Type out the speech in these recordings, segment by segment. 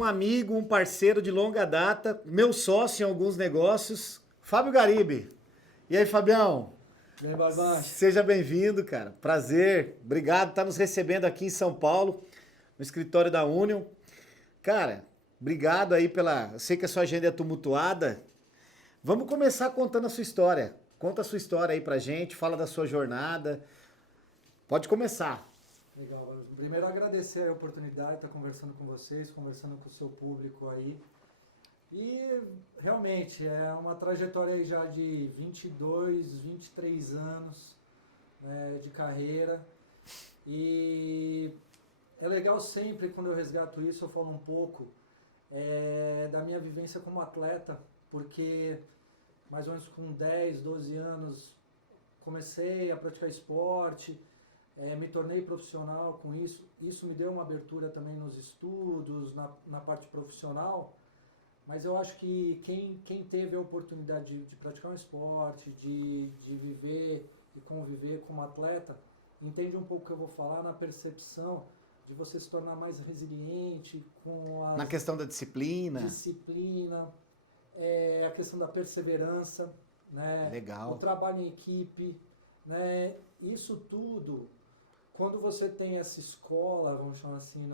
um amigo, um parceiro de longa data, meu sócio em alguns negócios, Fábio Garibe. E aí, Fabião? E aí, Barbacha? Seja bem-vindo, cara. Prazer. Obrigado por estar nos recebendo aqui em São Paulo, no escritório da Union. Cara, obrigado aí pela... Eu sei que a sua agenda é tumultuada. Vamos começar contando a sua história. Conta a sua história aí pra gente, fala da sua jornada. Pode começar. Legal, Barbacha. Primeiro, agradecer a oportunidade de estar conversando com vocês, conversando com o seu público aí. E realmente é uma trajetória aí já de 22, 23 anos, né, de carreira. E é legal sempre, quando eu resgato isso, eu falo um pouco da minha vivência como atleta, porque mais ou menos com 10, 12 anos comecei a praticar esporte, me tornei profissional com isso. Isso me deu uma abertura também nos estudos, na parte profissional. Mas eu acho que quem teve a oportunidade de praticar um esporte, de viver e conviver como atleta, entende um pouco o que eu vou falar na percepção de você se tornar mais resiliente com Na questão da disciplina. A questão da perseverança, né? Legal. O trabalho em equipe, né? Isso tudo, quando você tem essa escola, vamos chamar assim,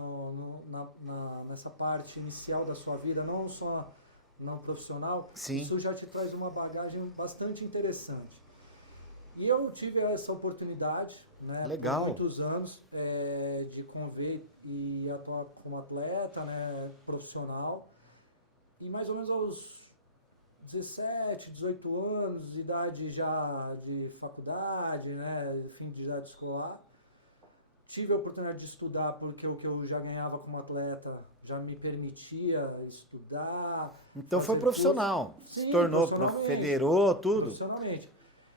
nessa parte inicial da sua vida, não só no profissional, Sim. Isso já te traz uma bagagem bastante interessante. E eu tive essa oportunidade, né, Legal. por muitos anos, de conviver e atuar como atleta, né, profissional. E mais ou menos aos 17, 18 anos, idade já de faculdade, né, fim de idade escolar, tive a oportunidade de estudar porque o que eu já ganhava como atleta já me permitia estudar. Então foi profissional. Sim, se tornou, profissionalmente. federou, tudo. Profissionalmente.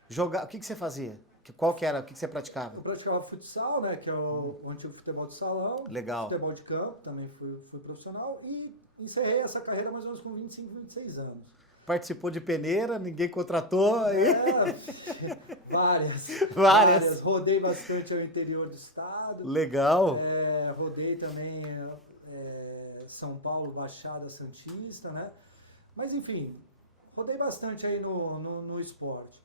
Jogar, o que você fazia? Qual que era? O que você praticava? Eu praticava futsal, né, que é o antigo futebol de salão. Legal. Futebol de campo, também fui profissional. E encerrei essa carreira mais ou menos com 25, 26 anos. Participou de peneira, ninguém contratou. Várias. Rodei bastante ao interior do estado. Legal. Rodei também São Paulo, Baixada Santista, né? Mas enfim, rodei bastante aí no esporte.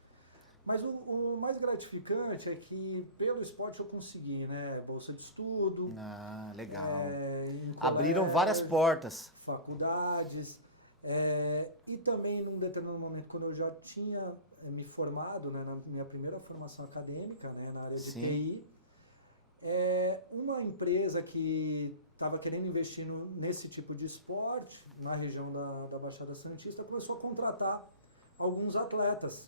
Mas o mais gratificante é que pelo esporte eu consegui, né? Bolsa de estudo. Ah, legal. Abriram várias portas. Faculdades. E também num determinado momento, quando eu já tinha me formado, né, na minha primeira formação acadêmica, né, na área de TI, uma empresa que estava querendo investir nesse tipo de esporte, na região da Baixada Santista, começou a contratar alguns atletas.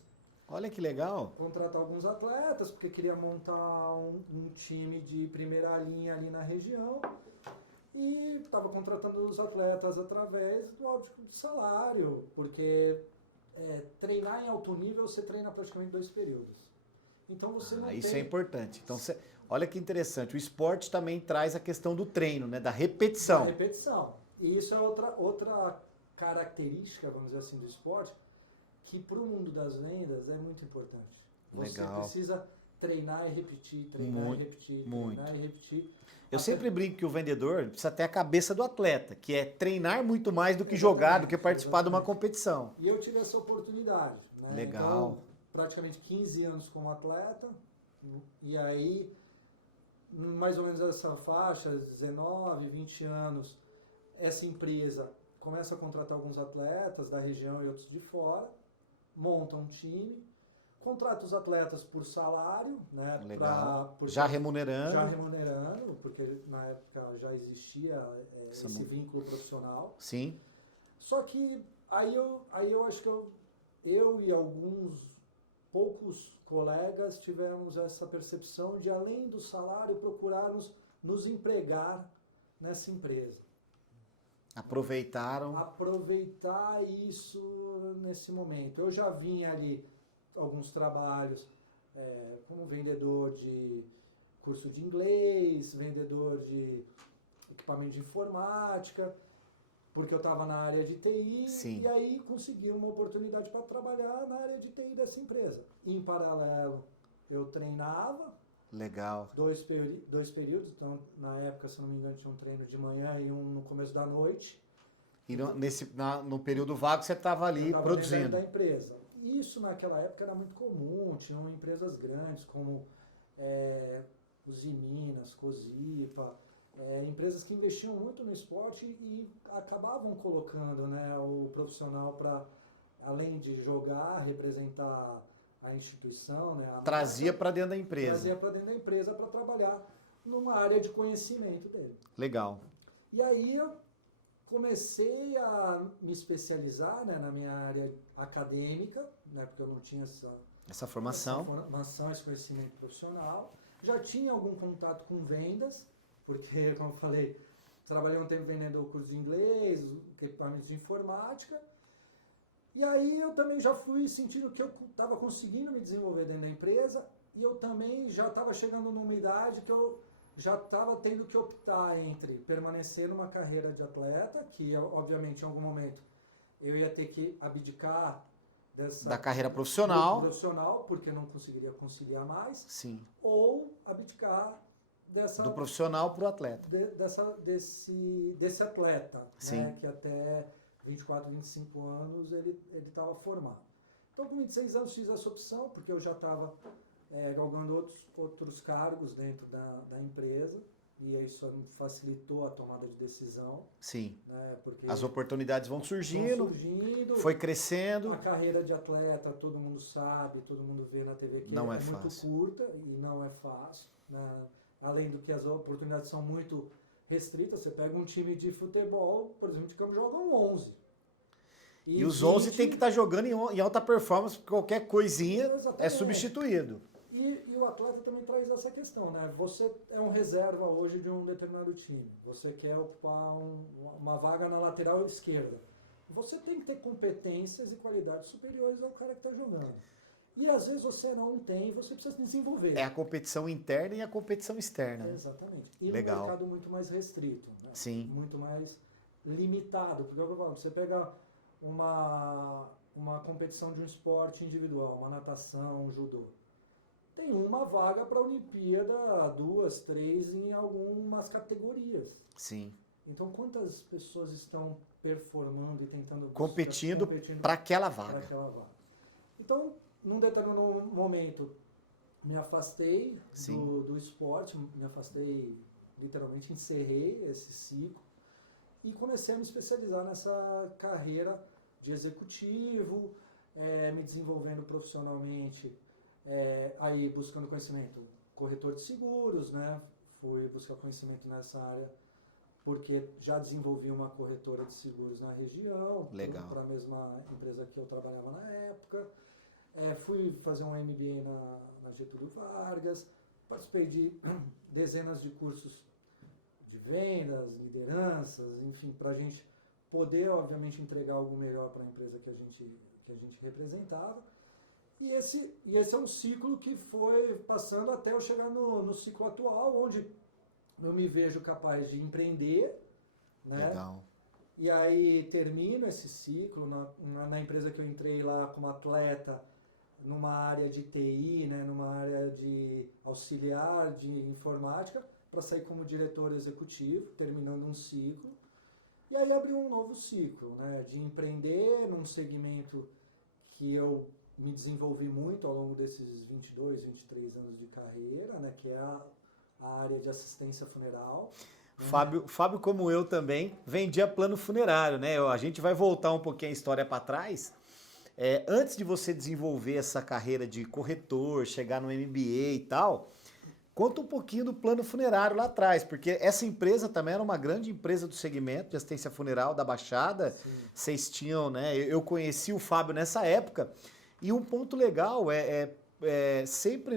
Olha que legal. Contratar alguns atletas, porque queria montar um time de primeira linha ali na região. E estava contratando os atletas através do alto de salário, porque treinar em alto nível, você treina praticamente 2 períodos. Então você não Isso tem... é importante. Então, olha que interessante, o esporte também traz a questão do treino, né? Da repetição. Da repetição. E isso é outra característica, vamos dizer assim, do esporte, que para o mundo das vendas é muito importante. Legal. Você precisa treinar e repetir, muito. treinar e repetir. Eu sempre brinco que o vendedor precisa ter a cabeça do atleta, que é treinar muito mais do que jogar, do que participar de uma competição. E eu tive essa oportunidade, né? Legal. Então, praticamente 15 anos como atleta, e aí, mais ou menos essa faixa, 19, 20 anos, essa empresa começa a contratar alguns atletas da região e outros de fora, monta um time, contrata os atletas por salário, né? Legal. Já remunerando, porque na época já existia esse vínculo profissional. Sim. Só que aí eu acho que eu e alguns poucos colegas tivemos essa percepção de, além do salário, procurarmos nos empregar nessa empresa. Aproveitar isso nesse momento. Eu já vinha ali alguns trabalhos como vendedor de curso de inglês, vendedor de equipamento de informática, porque eu estava na área de TI. Sim. E aí consegui uma oportunidade para trabalhar na área de TI dessa empresa. Em paralelo, eu treinava. Legal. Dois períodos, então na época, se não me engano, tinha um treino de manhã e um no começo da noite. E no período vago você estava ali produzindo. Da empresa. Isso naquela época era muito comum, tinham empresas grandes como Usiminas, Cosipa, empresas que investiam muito no esporte e acabavam colocando, né, o profissional para, além de jogar, representar a instituição, né, trazia para dentro da empresa. Trazia para dentro da empresa para trabalhar numa área de conhecimento dele. Legal. E aí eu comecei a me especializar, né, na minha área acadêmica, né, porque eu não tinha essa formação, esse conhecimento profissional. Já tinha algum contato com vendas, porque, como eu falei, trabalhei um tempo vendendo cursos de inglês, equipamentos de informática. E aí eu também já fui sentindo que eu estava conseguindo me desenvolver dentro da empresa e eu também já estava chegando numa idade que eu já estava tendo que optar entre permanecer numa carreira de atleta, que obviamente em algum momento eu ia ter que abdicar da carreira profissional, porque eu não conseguiria conciliar mais. Sim. Ou abdicar do profissional para o atleta. Desse atleta, Sim. Né, que até 24, 25 anos ele estava formado. Então com 26 anos fiz essa opção, porque eu já estava galgando outros cargos dentro da empresa, e isso facilitou a tomada de decisão. Sim. Né, porque as oportunidades vão surgindo, foi crescendo. A carreira de atleta, todo mundo sabe, todo mundo vê na TV que não é fácil. Muito curta e não é fácil. Né? Além do que as oportunidades são muito restritas, você pega um time de futebol, por exemplo, de campo jogam 11. E os 11 tem que estar jogando em alta performance, porque qualquer coisinha é substituído. E o atleta também traz essa questão, né? Você é um reserva hoje de um determinado time. Você quer ocupar uma vaga na lateral esquerda. Você tem que ter competências e qualidades superiores ao cara que está jogando. E às vezes você não tem, você precisa desenvolver. É a competição interna e a competição externa. Exatamente. E Legal. um mercado muito mais restrito. Né? Sim. Muito mais limitado. Porque eu falo, você pega uma competição de um esporte individual, uma natação, um judô. Tem uma vaga para a Olimpíada, 2, 3 em algumas categorias. Sim. Então, quantas pessoas estão performando e tentando... competindo para aquela vaga. Então, num determinado momento, me afastei do esporte, me afastei, literalmente encerrei esse ciclo e comecei a me especializar nessa carreira de executivo, me desenvolvendo profissionalmente, aí buscando conhecimento, corretor de seguros, né? Fui buscar conhecimento nessa área porque já desenvolvi uma corretora de seguros na região, para a mesma empresa que eu trabalhava na época. Fui fazer um MBA na Getúlio Vargas, participei de dezenas de cursos de vendas, lideranças, enfim, para a gente poder, obviamente, entregar algo melhor para a empresa que a gente representava. E esse é um ciclo que foi passando até eu chegar no ciclo atual, onde eu me vejo capaz de empreender, né? Legal. E aí termino esse ciclo na empresa que eu entrei lá como atleta, numa área de TI, né? Numa área de auxiliar de informática, para sair como diretor executivo, terminando um ciclo. E aí abri um novo ciclo, né? De empreender num segmento que eu me desenvolvi muito ao longo desses 22, 23 anos de carreira, né? Que é a área de assistência funeral. Fábio, como eu também, vendia plano funerário, né? A gente vai voltar um pouquinho a história para trás. Antes de você desenvolver essa carreira de corretor, chegar no MBA e tal, conta um pouquinho do plano funerário lá atrás, porque essa empresa também era uma grande empresa do segmento de assistência funeral da Baixada. Sim. Vocês tinham, né? Eu conheci o Fábio nessa época, e um ponto legal sempre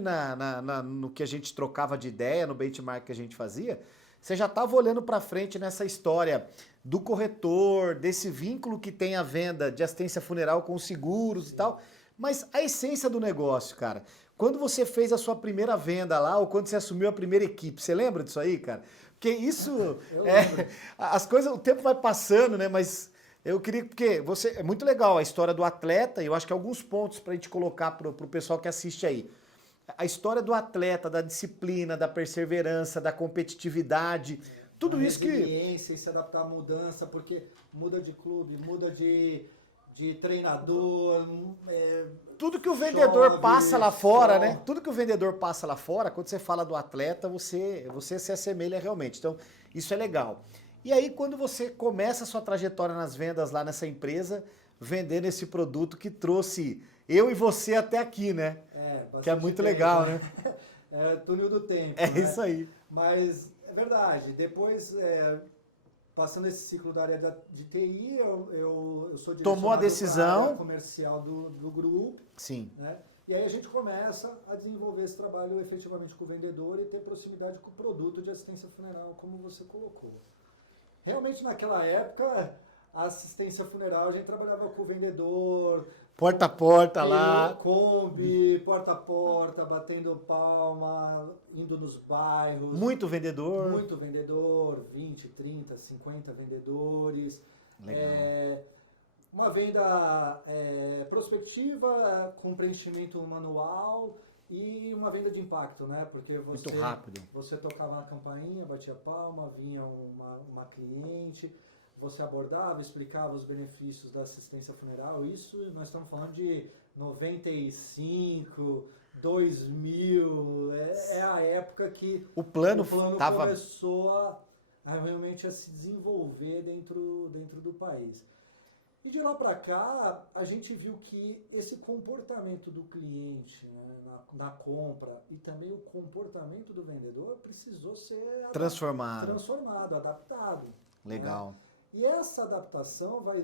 no que a gente trocava de ideia, no benchmark que a gente fazia, você já estava olhando para frente nessa história do corretor, desse vínculo que tem a venda de assistência funeral com seguros. Sim. E tal, mas a essência do negócio, cara, quando você fez a sua primeira venda lá, ou quando você assumiu a primeira equipe, você lembra disso aí, cara? Porque isso, as coisas, o tempo vai passando, né, mas... Eu queria, porque é muito legal a história do atleta, e eu acho que alguns pontos para a gente colocar para o pessoal que assiste aí. A história do atleta, da disciplina, da perseverança, da competitividade, Tudo a isso que... resiliência e se adaptar à mudança, porque muda de clube, muda de treinador, Tudo que o vendedor chove, passa lá fora, sol. né? Tudo que o vendedor passa lá fora, quando você fala do atleta, você se assemelha realmente. Então, isso é legal. E aí, quando você começa a sua trajetória nas vendas lá nessa empresa, vendendo esse produto que trouxe eu e você até aqui, né? Que é bastante muito tempo, legal, né? É túnel do tempo, É né? isso aí. Mas é verdade, depois, passando esse ciclo da área de TI, eu sou Tomou a direcionado decisão. para a área comercial do grupo, Sim. né? E aí a gente começa a desenvolver esse trabalho efetivamente com o vendedor e ter proximidade com o produto de assistência funeral, como você colocou. Realmente naquela época, a assistência funeral a gente trabalhava com o vendedor, Porta a porta lá. Kombi, porta a porta, batendo palma, indo nos bairros. Muito vendedor. Muito vendedor, 20, 30, 50 vendedores. Legal. Uma venda prospectiva com preenchimento manual e uma venda de impacto, né? Porque Muito rápido. você tocava na campainha, batia palma, vinha uma cliente, você abordava, explicava os benefícios da assistência funeral. Isso nós estamos falando de 95, 2000, é a época que o plano tava... começou a realmente a se desenvolver dentro do país. E de lá para cá, a gente viu que esse comportamento do cliente, né, compra e também o comportamento do vendedor precisou ser transformado, adaptado. Legal. Né? E essa adaptação vai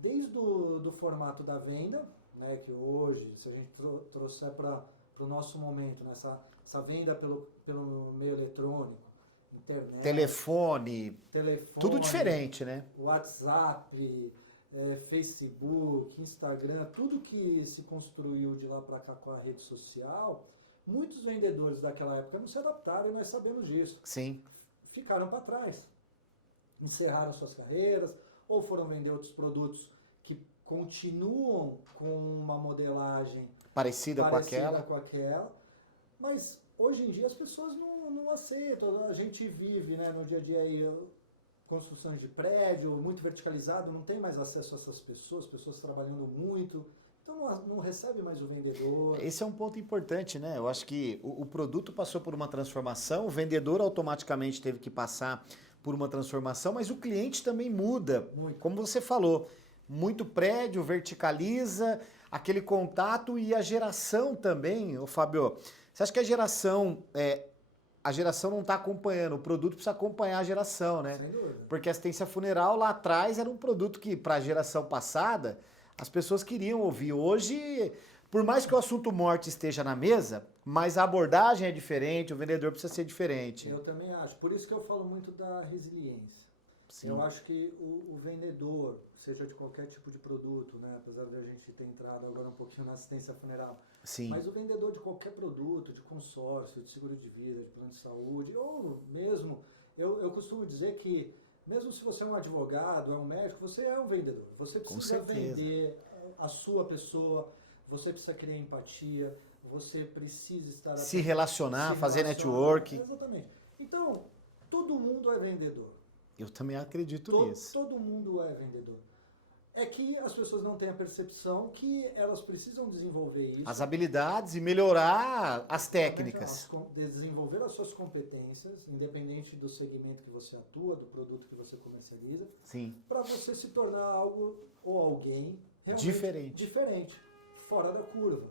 desde do formato da venda, né, que hoje, se a gente trouxer para o nosso momento, né, essa venda pelo meio eletrônico, internet, telefone, tudo diferente, né? WhatsApp, Facebook, Instagram, tudo que se construiu de lá para cá com a rede social, muitos vendedores daquela época não se adaptaram e nós sabemos disso. Sim. Ficaram para trás, encerraram suas carreiras ou foram vender outros produtos que continuam com uma modelagem parecida com aquela, mas hoje em dia as pessoas não aceitam. A gente vive, né, no dia a dia aí, construções de prédio, muito verticalizado, não tem mais acesso a essas pessoas trabalhando muito, então não recebe mais o vendedor. Esse é um ponto importante, né? Eu acho que o produto passou por uma transformação, o vendedor automaticamente teve que passar por uma transformação, mas o cliente também muda, muito. Como você falou, muito prédio, verticaliza, aquele contato e a geração também, ô Fábio, você acha que a geração não está acompanhando, o produto precisa acompanhar a geração, né? Sem dúvida. Porque a assistência funeral lá atrás era um produto que, para a geração passada, as pessoas queriam ouvir. Hoje, por mais que o assunto morte esteja na mesa, mas a abordagem é diferente, o vendedor precisa ser diferente. Eu também acho. Por isso que eu falo muito da resiliência. Sim. Eu acho que o vendedor, seja de qualquer tipo de produto, né? Apesar de a gente ter entrado agora um pouquinho na assistência funeral, sim. Mas o vendedor de qualquer produto, de consórcio, de seguro de vida, de plano de saúde, ou mesmo, eu costumo dizer que mesmo se você é um advogado, é um médico, você é um vendedor. Você precisa vender a sua pessoa, você precisa criar empatia, você precisa estar... Se relacionar, fazer network. Exatamente. Então, todo mundo é vendedor. Eu também acredito nisso. Todo mundo é vendedor. É que as pessoas não têm a percepção que elas precisam desenvolver isso. As habilidades e melhorar as técnicas. Desenvolver as suas competências, independente do segmento que você atua, do produto que você comercializa. Sim. Para você se tornar algo ou alguém realmente diferente, fora da curva.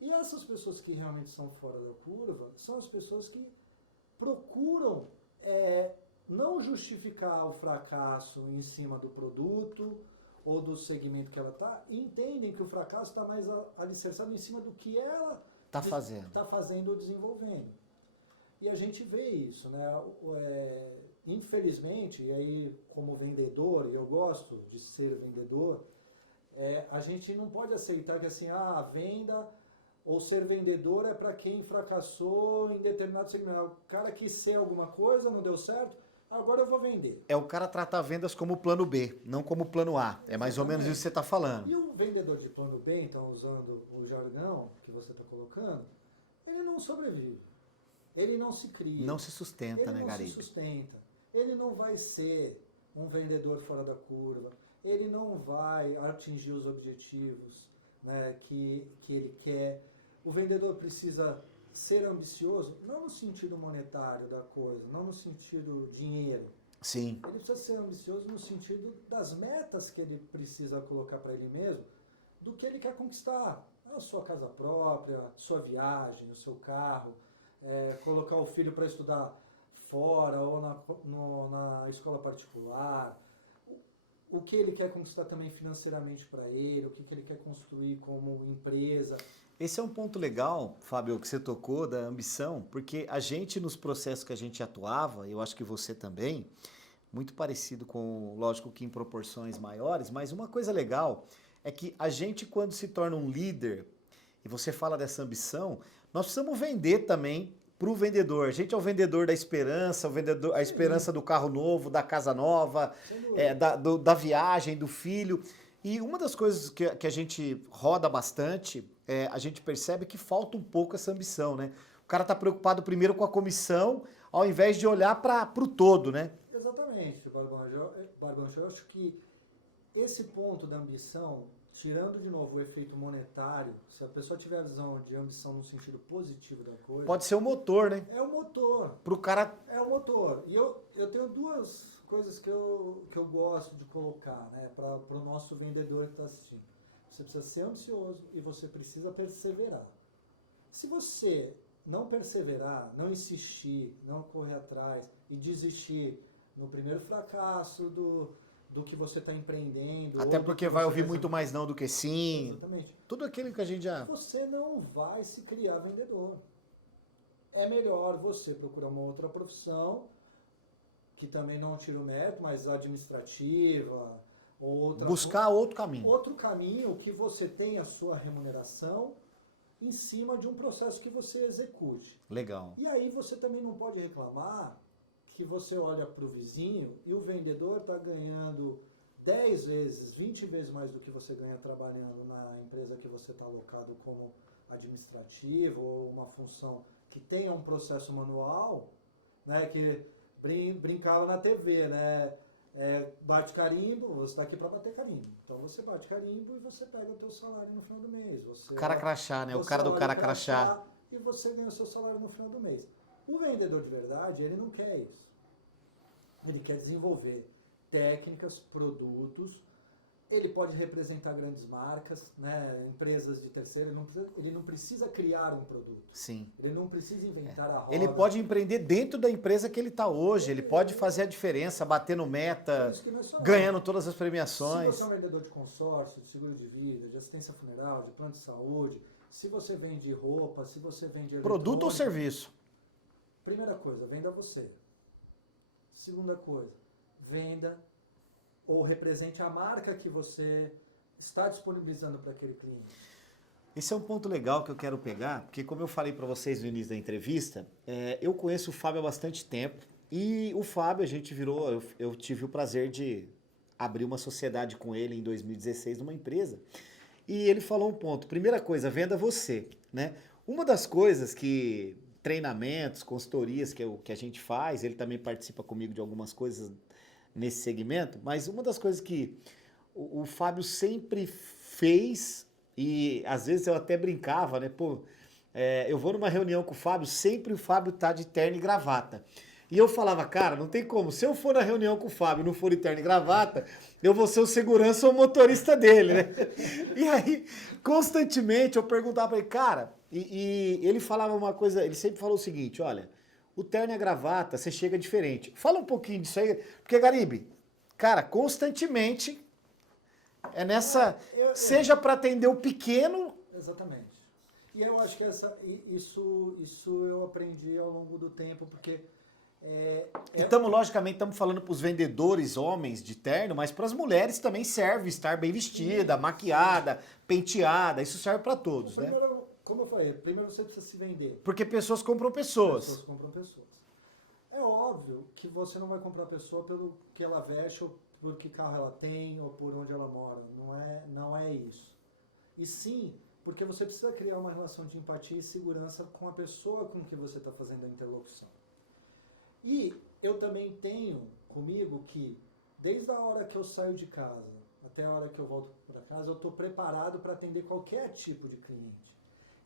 E essas pessoas que realmente são fora da curva são as pessoas que procuram não justificar o fracasso em cima do produto ou do segmento que ela está, e entendem que o fracasso está mais alicerçado em cima do que ela está fazendo ou desenvolvendo. E a gente vê isso, né? Infelizmente, e aí como vendedor, e eu gosto de ser vendedor, a gente não pode aceitar que assim, a venda ou ser vendedor é para quem fracassou em determinado segmento. O cara quis ser alguma coisa, não deu certo, agora eu vou vender. É o cara tratar vendas como plano B, não como plano A. É mais ou menos isso que você está falando. E o vendedor de plano B, então, usando o jargão que você está colocando, ele não sobrevive. Ele não se cria. Não se sustenta, né, Garibe? Ele não se sustenta. ele não vai ser um vendedor fora da curva, ele não vai atingir os objetivos, né, que ele quer. O vendedor precisa ser ambicioso, não no sentido monetário da coisa, não no sentido dinheiro. Sim. Ele precisa ser ambicioso no sentido das metas que ele precisa colocar para ele mesmo, do que ele quer conquistar. A sua casa própria, sua viagem, o seu carro, colocar o filho para estudar fora ou na escola particular, o que ele quer conquistar também financeiramente para ele, o que ele quer construir como empresa. Esse é um ponto legal, Fábio, que você tocou da ambição, porque a gente, nos processos que a gente atuava, eu acho que você também, muito parecido com, lógico que em proporções maiores, mas uma coisa legal é que a gente, quando se torna um líder, e você fala dessa ambição, nós precisamos vender também para o vendedor. A gente é o vendedor da esperança, a esperança do carro novo, da casa nova, da viagem, do filho. E uma das coisas que a gente roda bastante, a gente percebe que falta um pouco essa ambição, né? O cara está preocupado primeiro com a comissão, ao invés de olhar para o todo, né? Exatamente, Barbancho. Eu acho que esse ponto da ambição, tirando de novo o efeito monetário, se a pessoa tiver a visão de ambição no sentido positivo da coisa... Pode ser o motor, né? É o motor. Pro cara... É o motor. E eu tenho duas coisas que eu gosto de colocar, né, para o nosso vendedor que está assistindo. Você precisa ser ambicioso e você precisa perseverar. Se você não perseverar, não insistir, não correr atrás e desistir no primeiro fracasso do que você está empreendendo... Até porque vai ouvir muito mais não do que sim. Exatamente. Tudo aquilo que a gente já... Você não vai se criar vendedor. É melhor você procurar uma outra profissão, que também não tira o mérito, mas administrativa, buscar outro caminho. Outro caminho que você tenha a sua remuneração em cima de um processo que você execute. Legal. E aí você também não pode reclamar que você olha para o vizinho e o vendedor está ganhando 10 vezes, 20 vezes mais do que você ganha trabalhando na empresa que você está alocado como administrativo ou uma função que tenha um processo manual, né, que brincava na TV, né? Bate carimbo, você está aqui para bater carimbo. Então você bate carimbo e você pega o teu salário no final do mês. Você, o cara crachá, né? O cara do cara crachá. E você ganha o seu salário no final do mês. O vendedor de verdade, ele não quer isso. Ele quer desenvolver técnicas, produtos. Ele pode representar grandes marcas, né, empresas de terceiro. Ele não precisa criar um produto. Sim. Ele não precisa inventar a roda. Ele pode empreender dentro da empresa que ele está hoje. Ele pode fazer a diferença, batendo meta, ganhando todas as premiações. Se você é um vendedor de consórcio, de seguro de vida, de assistência funeral, de plano de saúde, se você vende roupa, se você vende... Produto ou serviço? Primeira coisa, venda você. Segunda coisa, venda ou represente a marca que você está disponibilizando para aquele cliente. Esse é um ponto legal que eu quero pegar, porque como eu falei para vocês no início da entrevista, eu conheço o Fábio há bastante tempo e o Fábio, a gente virou, eu tive o prazer de abrir uma sociedade com ele em 2016 numa empresa e ele falou um ponto, primeira coisa, venda você, né? Uma das coisas que, treinamentos, consultorias que a gente faz, ele também participa comigo de algumas coisas nesse segmento, mas uma das coisas que o Fábio sempre fez, e às vezes eu até brincava, né? Pô, eu vou numa reunião com o Fábio, sempre o Fábio tá de terno e gravata. E eu falava, cara, não tem como, se eu for na reunião com o Fábio e não for de terno e gravata, eu vou ser o segurança ou o motorista dele, né? E aí, constantemente, eu perguntava pra ele, cara, e ele falava uma coisa, ele sempre falou o seguinte, olha, o terno e a gravata, você chega diferente. Fala um pouquinho disso aí, porque, Garibe, cara, constantemente é nessa... seja para atender o pequeno... Exatamente. E eu acho que isso eu aprendi ao longo do tempo, porque... logicamente, estamos falando para os vendedores, homens de terno, mas para as mulheres também serve estar bem vestida, maquiada, penteada, isso serve para todos, né? Como eu falei, primeiro você precisa se vender. Porque pessoas compram pessoas. Pessoas compram pessoas. É óbvio que você não vai comprar a pessoa pelo que ela veste, ou por que carro ela tem, ou por onde ela mora. Não é isso. E sim, porque você precisa criar uma relação de empatia e segurança com a pessoa com que você está fazendo a interlocução. E eu também tenho comigo que, desde a hora que eu saio de casa até a hora que eu volto para casa, eu estou preparado para atender qualquer tipo de cliente.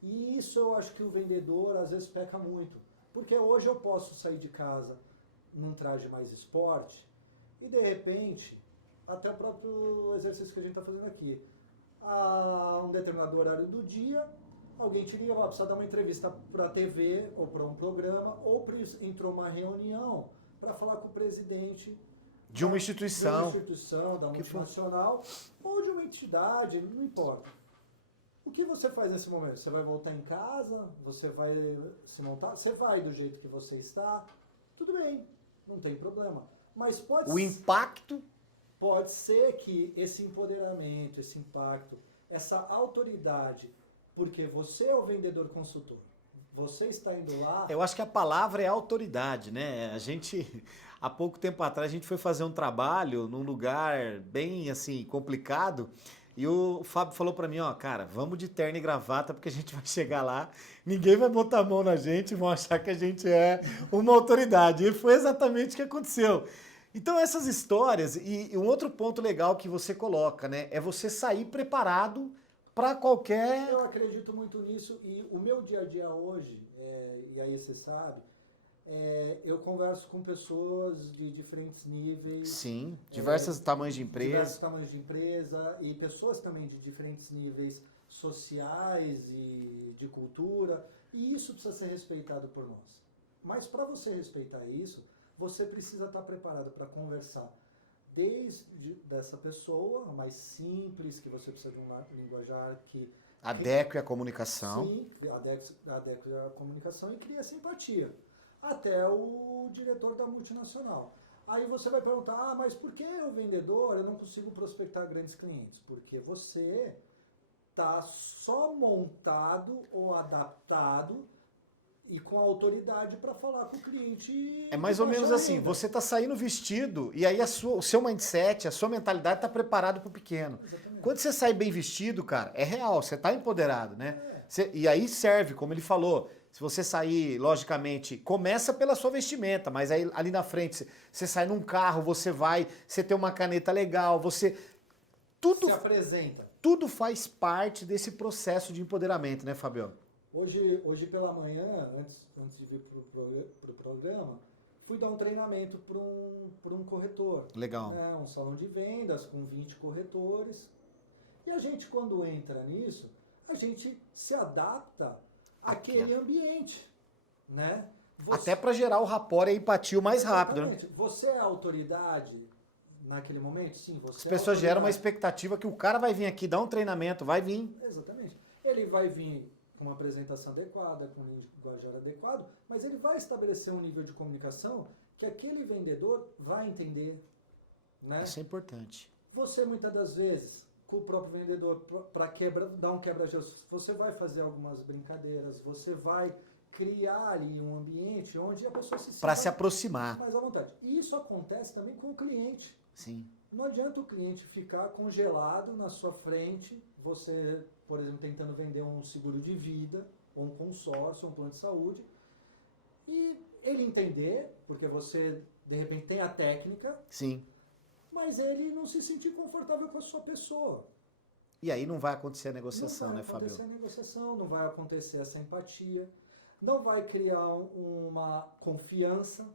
E isso eu acho que o vendedor às vezes peca muito. Porque hoje eu posso sair de casa num traje mais esporte e de repente, até o próprio exercício que a gente está fazendo aqui, a um determinado horário do dia, alguém te liga, precisa dar uma entrevista para a TV ou para um programa, ou entrou uma reunião para falar com o presidente de uma instituição, da multinacional, ou de uma entidade, não importa. O que você faz nesse momento? Você vai voltar em casa? Você vai se montar? Você vai do jeito que você está? Tudo bem, não tem problema. Mas o impacto... Pode ser que esse empoderamento, esse impacto, essa autoridade, porque você é o vendedor consultor, você está indo lá... Eu acho que a palavra é autoridade, né? A gente, há pouco tempo atrás, a gente foi fazer um trabalho num lugar bem, assim, complicado, e o Fábio falou pra mim, ó, cara, vamos de terno e gravata, porque a gente vai chegar lá, ninguém vai botar a mão na gente, vão achar que a gente é uma autoridade. E foi exatamente o que aconteceu. Então essas histórias, e um outro ponto legal que você coloca, né, é você sair preparado para qualquer... Eu acredito muito nisso, e o meu dia a dia hoje, e aí você sabe, eu converso com pessoas de diferentes níveis. Sim, diversos tamanhos de empresa. Diversos tamanhos de empresa, e pessoas também de diferentes níveis sociais e de cultura, e isso precisa ser respeitado por nós. Mas para você respeitar isso, você precisa estar preparado para conversar desde dessa pessoa, a mais simples, que você precisa de um linguajar que... Adeque a comunicação. Sim, adeque a comunicação e cria simpatia. Até o diretor da multinacional. Aí você vai perguntar, mas por que o vendedor eu não consigo prospectar grandes clientes? Porque você está só montado ou adaptado e com autoridade para falar com o cliente. É mais ou menos assim, você está saindo vestido e aí o seu mindset, a sua mentalidade está preparado para o pequeno. Exatamente. Quando você sai bem vestido, cara, é real, você está empoderado, né? E aí serve, como ele falou, se você sair, logicamente, começa pela sua vestimenta, mas aí ali na frente, você sai num carro, você tem uma caneta legal, você... Tudo se apresenta. Tudo faz parte desse processo de empoderamento, né, Fabião? Hoje pela manhã, antes de vir para o programa, fui dar um treinamento para um corretor. Legal. Né? Um salão de vendas com 20 corretores. E a gente, quando entra nisso, a gente se adapta àquele ambiente. Né? Até para gerar o rapport e a empatia o mais rápido. Né? Você é a autoridade naquele momento? Sim, você As pessoas geram uma expectativa que o cara vai vir aqui dar um treinamento, vai vir. Exatamente. Ele vai vir com uma apresentação adequada, com um linguajar adequado, mas ele vai estabelecer um nível de comunicação que aquele vendedor vai entender. Né? Isso é importante. Você, muitas das vezes, com o próprio vendedor, para dar um quebra-gelo, você vai fazer algumas brincadeiras, você vai criar ali um ambiente onde a pessoa se sinta para se aproximar mais à vontade. E isso acontece também com o cliente. Sim. Não adianta o cliente ficar congelado na sua frente, você, por exemplo, tentando vender um seguro de vida, ou um consórcio, um plano de saúde, e ele entender, porque você, de repente, tem a técnica, sim, mas ele não se sentir confortável com a sua pessoa. E aí não vai acontecer a negociação, né, Fábio? Não vai acontecer a negociação, não vai acontecer essa empatia, não vai criar uma confiança,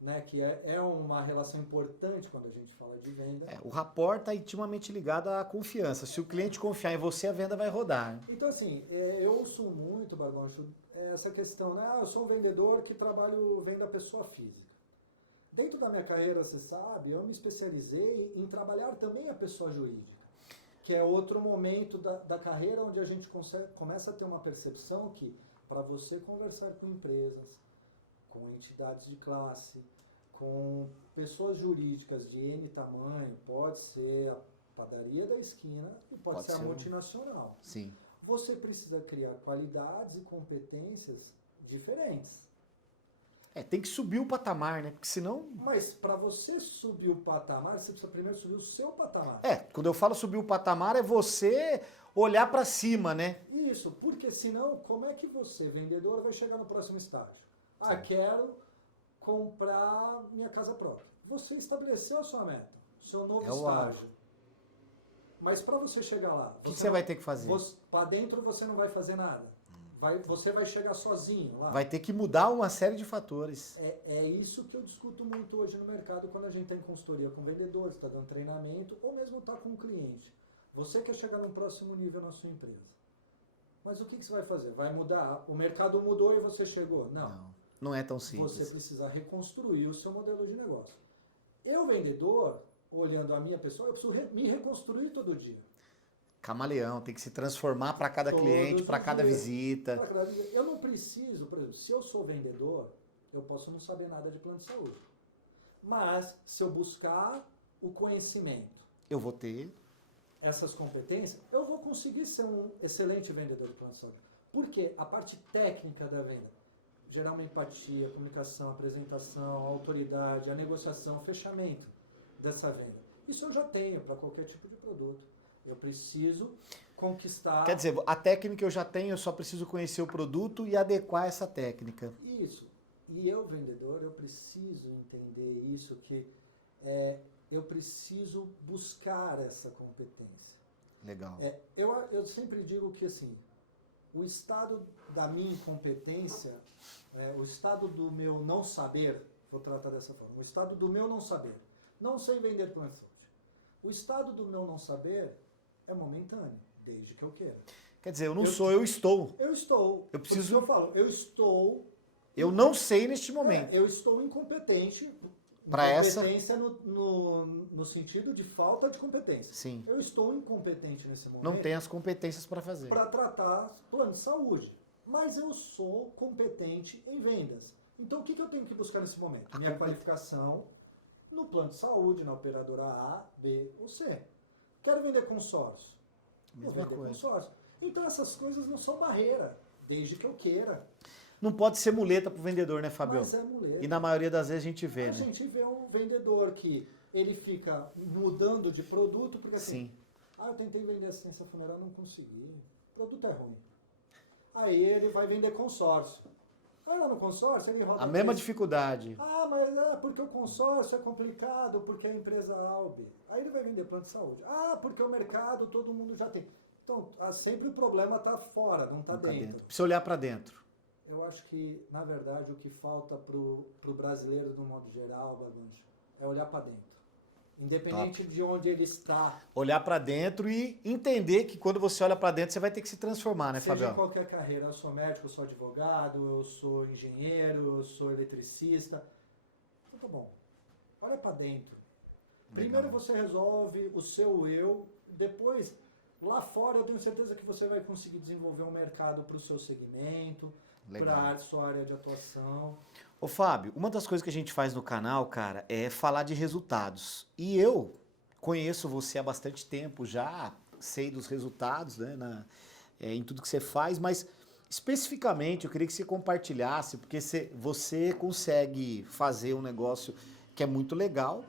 né, que é uma relação importante quando a gente fala de venda. O rapport está intimamente ligado à confiança. Se o cliente confiar em você, a venda vai rodar. Então, assim, eu ouço muito, Barbancho, essa questão, né? Eu sou um vendedor que vendo a pessoa física. Dentro da minha carreira, você sabe, eu me especializei em trabalhar também a pessoa jurídica, que é outro momento da carreira onde a gente começa a ter uma percepção que, para você conversar com empresas, com entidades de classe, com pessoas jurídicas de N tamanho, pode ser a padaria da esquina e pode ser a multinacional. Sim. Você precisa criar qualidades e competências diferentes. Tem que subir o patamar, né? Porque senão... Mas para você subir o patamar, você precisa primeiro subir o seu patamar. Quando eu falo subir o patamar, é você olhar para cima, né? Isso, porque senão, como é que você, vendedor, vai chegar no próximo estágio? Quero comprar minha casa própria. Você estabeleceu a sua meta, seu novo É o estágio. Mas para você chegar lá... O que você vai ter que fazer? Para dentro você não vai fazer nada. Você vai chegar sozinho lá. Vai ter que mudar uma série de fatores. É isso que eu discuto muito hoje no mercado quando a gente está em consultoria com vendedores, está dando treinamento ou mesmo está com um cliente. Você quer chegar num próximo nível na sua empresa. Mas o que você vai fazer? Vai mudar? O mercado mudou e você chegou? Não é tão simples. Você precisa reconstruir o seu modelo de negócio. Eu, vendedor, olhando a minha pessoa, eu preciso me reconstruir todo dia. Camaleão, tem que se transformar para cada cliente, para cada visita. Eu não preciso, por exemplo, se eu sou vendedor, eu posso não saber nada de plano de saúde. Mas, se eu buscar o conhecimento, eu vou ter essas competências, eu vou conseguir ser um excelente vendedor de plano de saúde. Porque a parte técnica da venda, gerar uma empatia, comunicação, apresentação, autoridade, a negociação, o fechamento dessa venda. Isso eu já tenho para qualquer tipo de produto. Eu preciso conquistar... Quer dizer, a técnica eu já tenho, eu só preciso conhecer o produto e adequar essa técnica. Isso. E eu, vendedor, eu preciso entender isso, que eu preciso buscar essa competência. Legal. Eu sempre digo que, assim, o estado da minha incompetência, o estado do meu não saber, vou tratar dessa forma, o estado do meu não saber, não sei vender plano de saúde. O estado do meu não saber é momentâneo, desde que eu queira. Quer dizer, eu estou. Eu estou. Eu preciso... eu falo, eu estou... Eu não sei neste momento. Eu estou incompetente. Para Incompetência no sentido de falta de competência. Sim. Eu estou incompetente nesse momento. Não tenho as competências para fazer. Para tratar plano de saúde. Mas eu sou competente em vendas. Então, o que eu tenho que buscar nesse momento? Minha qualificação no plano de saúde, na operadora A, B ou C. Quero vender consórcio. Mesma coisa. Consórcio. Então, essas coisas não são barreira, desde que eu queira. Não pode ser muleta pro vendedor, né, Fabio? Mas é muleta. E na maioria das vezes a gente vê, A gente vê um vendedor que ele fica mudando de produto, porque assim, eu tentei vender assistência funerária, não consegui. O produto é ruim. Aí ele vai vender consórcio. Aí lá no consórcio ele roda... A mesma dificuldade. Mas porque o consórcio é complicado, porque a empresa A ou B. Aí ele vai vender plano de saúde. Porque o mercado todo mundo já tem. Então, sempre o problema está fora, não está dentro. Precisa olhar para dentro. Eu acho que, na verdade, o que falta pro brasileiro, de um modo geral, Bagunça, é olhar para dentro. Independente de onde ele está. Olhar para dentro e entender que quando você olha para dentro, você vai ter que se transformar, né, Fabio? Seja em qualquer carreira. Eu sou médico, eu sou advogado, eu sou engenheiro, eu sou eletricista. Então tá bom. Olha para dentro. Legal. Primeiro você resolve o seu eu, depois, lá fora, eu tenho certeza que você vai conseguir desenvolver um mercado para o seu segmento, para a sua área de atuação. Ô Fábio, uma das coisas que a gente faz no canal, cara, é falar de resultados. E eu conheço você há bastante tempo já, sei dos resultados, né, em tudo que você faz, mas especificamente eu queria que você compartilhasse, porque você consegue fazer um negócio que é muito legal.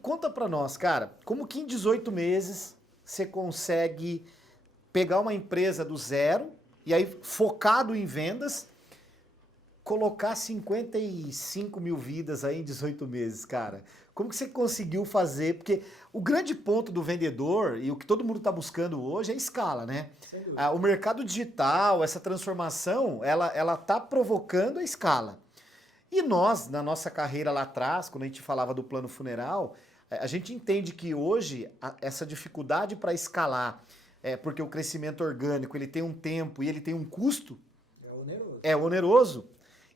Conta pra nós, cara, como que em 18 meses você consegue pegar uma empresa do zero, e aí focado em vendas, colocar 55 mil vidas aí em 18 meses, cara. Como que você conseguiu fazer? Porque o grande ponto do vendedor, e o que todo mundo está buscando hoje, é escala, né? O mercado digital, essa transformação, ela tá provocando a escala. E nós, na nossa carreira lá atrás, quando a gente falava do plano funeral, a gente entende que hoje essa dificuldade para escalar, porque o crescimento orgânico ele tem um tempo e ele tem um custo, é oneroso.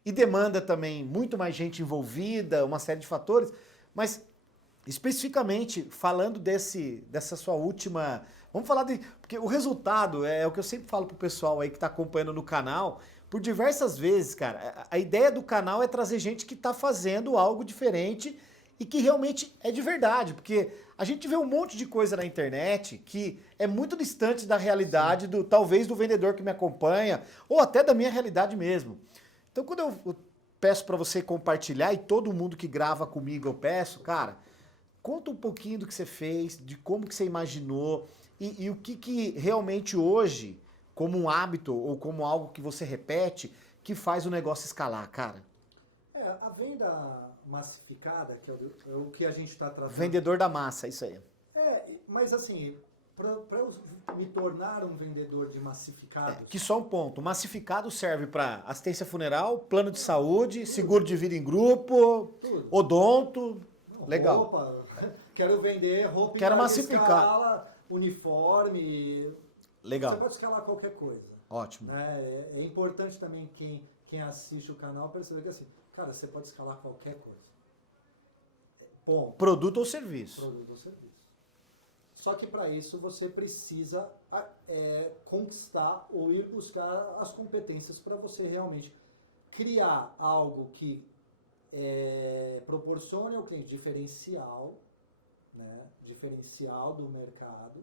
E demanda também muito mais gente envolvida, uma série de fatores. Mas, especificamente, falando dessa sua última... Vamos falar de... Porque o resultado é o que eu sempre falo pro pessoal aí que está acompanhando no canal. Por diversas vezes, cara, a ideia do canal é trazer gente que está fazendo algo diferente e que realmente é de verdade. Porque a gente vê um monte de coisa na internet que é muito distante da realidade, talvez do vendedor que me acompanha, ou até da minha realidade mesmo. Então, quando eu peço para você compartilhar, e todo mundo que grava comigo eu peço, cara, conta um pouquinho do que você fez, de como que você imaginou, e o que realmente hoje, como um hábito ou como algo que você repete, que faz o negócio escalar, cara. A venda massificada, que é o que a gente está tratando. Vendedor da massa, isso aí. Mas assim, para eu me tornar um vendedor de massificados... Que só um ponto. Massificado serve para assistência funeral, plano de saúde, seguro de vida em grupo, tudo. Odonto. Não, Legal. Roupa, quero vender roupa Quero em larga massificar. escala, uniforme. Legal. Você pode escalar qualquer coisa. Ótimo. Né? É importante também quem assiste o canal perceber que assim, cara, você pode escalar qualquer coisa. Bom, Produto ou serviço. produto ou serviço. Só que para isso você precisa conquistar ou ir buscar as competências para você realmente criar algo que proporcione ao cliente diferencial, né? Diferencial do mercado.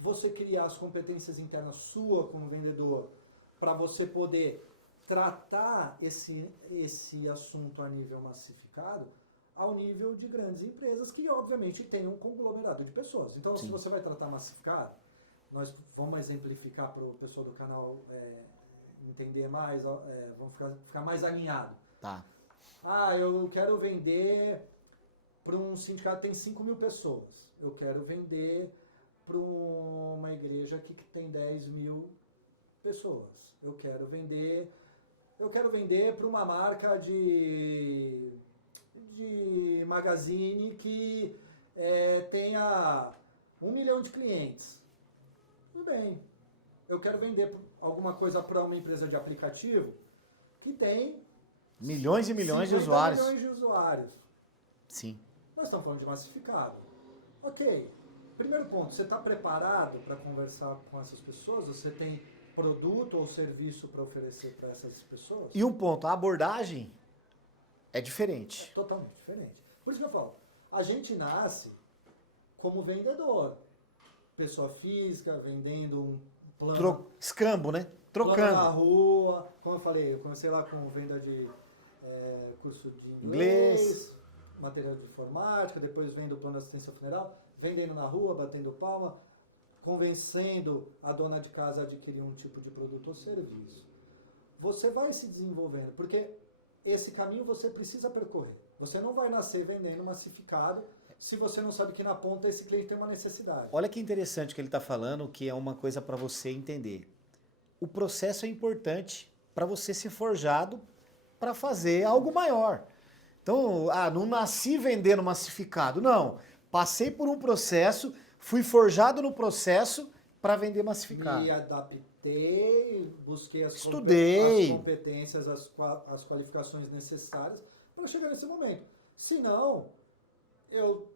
Você criar as competências internas sua como vendedor para você poder tratar esse assunto a nível massificado ao nível de grandes empresas que, obviamente, têm um conglomerado de pessoas. Então, Sim. se você vai tratar massificado, nós vamos exemplificar para o pessoal do canal entender mais, vamos ficar mais alinhado. Tá. Eu quero vender para um sindicato que tem 5.000 pessoas. Eu quero vender para uma igreja que tem 10.000 pessoas. Eu quero vender para uma marca de magazine que tenha 1 milhão de clientes. Tudo bem. Eu quero vender alguma coisa para uma empresa de aplicativo que tem Milhões e milhões de 50 usuários. milhões de usuários. Sim. Nós estamos falando de massificado. Ok. Primeiro ponto, você está preparado para conversar com essas pessoas? Você tem produto ou serviço para oferecer para essas pessoas? E um ponto, a abordagem é diferente. Totalmente diferente. Por isso que eu falo, a gente nasce como vendedor. Pessoa física, vendendo um plano, Escambo, né? plano na Trocando. rua. Como eu falei, eu comecei lá com venda de curso de Inglês. material de informática, depois vendo o plano de assistência funeral, vendendo na rua, batendo palma, convencendo a dona de casa a adquirir um tipo de produto ou serviço. Você vai se desenvolvendo, porque esse caminho você precisa percorrer. Você não vai nascer vendendo massificado se você não sabe que na ponta esse cliente tem uma necessidade. Olha que interessante o que ele está falando, que é uma coisa para você entender. O processo é importante para você ser forjado para fazer algo maior. Então, não nasci vendendo massificado. Não. Passei por um processo, fui forjado no processo para vender massificado. Me adaptei, busquei as Estudei. competências, as qualificações necessárias para chegar nesse momento. Se não, eu,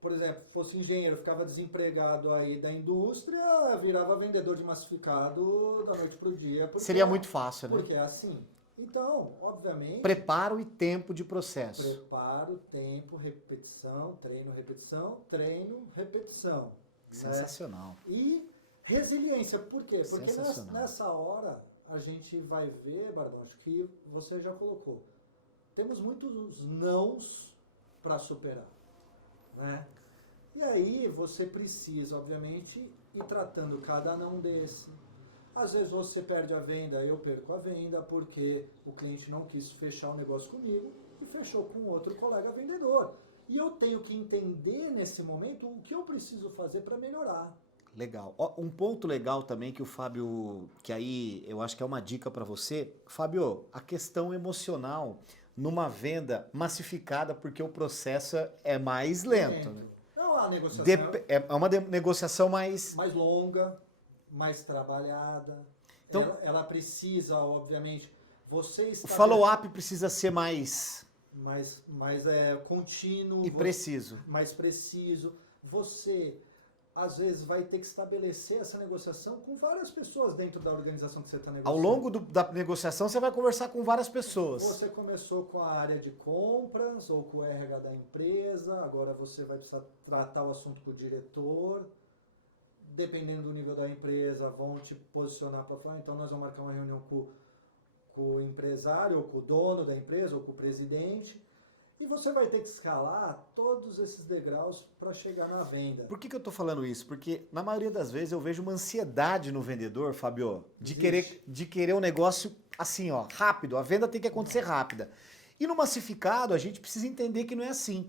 por exemplo, fosse engenheiro, ficava desempregado aí da indústria, virava vendedor de massificado da noite para o dia. Seria muito fácil, né? Porque é assim. Então, obviamente... Preparo e tempo de processo. Preparo, tempo, repetição, treino, repetição. Sensacional. Né? E resiliência, por quê? Porque Sensacional. nessa hora a gente vai ver, Barbão, acho que você já colocou, temos muitos nãos para superar, né? E aí você precisa, obviamente, ir tratando cada não desse. Às vezes você perde a venda, eu perco a venda, porque o cliente não quis fechar o negócio comigo e fechou com outro colega vendedor. E eu tenho que entender nesse momento o que eu preciso fazer para melhorar. Legal. Um ponto legal também que o Fábio, que aí eu acho que é uma dica para você. Fábio, a questão emocional numa venda massificada, porque o processo é mais lento. Né? Não, a negociação é uma negociação mais longa, mais trabalhada. Então, ela precisa, obviamente, você está... O follow-up precisa ser mais contínuo e preciso. Mais preciso. Você, às vezes, vai ter que estabelecer essa negociação com várias pessoas dentro da organização que você está negociando. Ao longo da negociação, você vai conversar com várias pessoas. Você começou com a área de compras ou com o RH da empresa, agora você vai precisar tratar o assunto com o diretor. Dependendo do nível da empresa, vão te posicionar para falar, então nós vamos marcar uma reunião com o empresário, ou com o dono da empresa, ou com o presidente, e você vai ter que escalar todos esses degraus para chegar na venda. Por que eu estou falando isso? Porque na maioria das vezes eu vejo uma ansiedade no vendedor, Fábio, de querer um negócio assim, ó, rápido, a venda tem que acontecer rápida. E no massificado, a gente precisa entender que não é assim.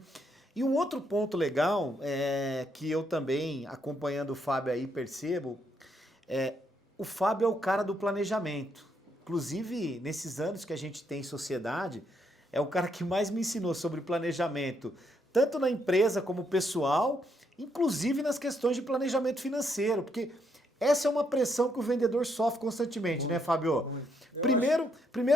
E um outro ponto legal, que eu também, acompanhando o Fábio aí, percebo, o Fábio é o cara do planejamento. Inclusive, nesses anos que a gente tem em sociedade, é o cara que mais me ensinou sobre planejamento, tanto na empresa como pessoal, inclusive nas questões de planejamento financeiro, porque essa é uma pressão que o vendedor sofre constantemente, né, Fábio? Primeiro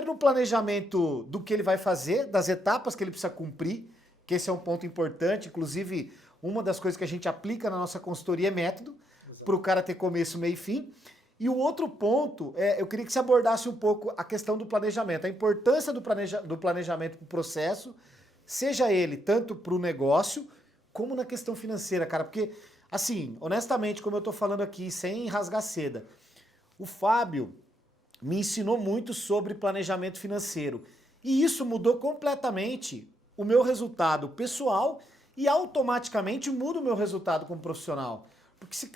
no planejamento do que ele vai fazer, das etapas que ele precisa cumprir, que esse é um ponto importante, inclusive uma das coisas que a gente aplica na nossa consultoria é método, para o cara ter começo, meio e fim. E o outro ponto, eu queria que você abordasse um pouco a questão do planejamento, a importância do planejamento para o processo, seja ele tanto para o negócio, como na questão financeira, cara. Porque, assim, honestamente, como eu estou falando aqui, sem rasgar seda, o Fábio me ensinou muito sobre planejamento financeiro. E isso mudou completamente o meu resultado pessoal e automaticamente muda o meu resultado como profissional. Porque se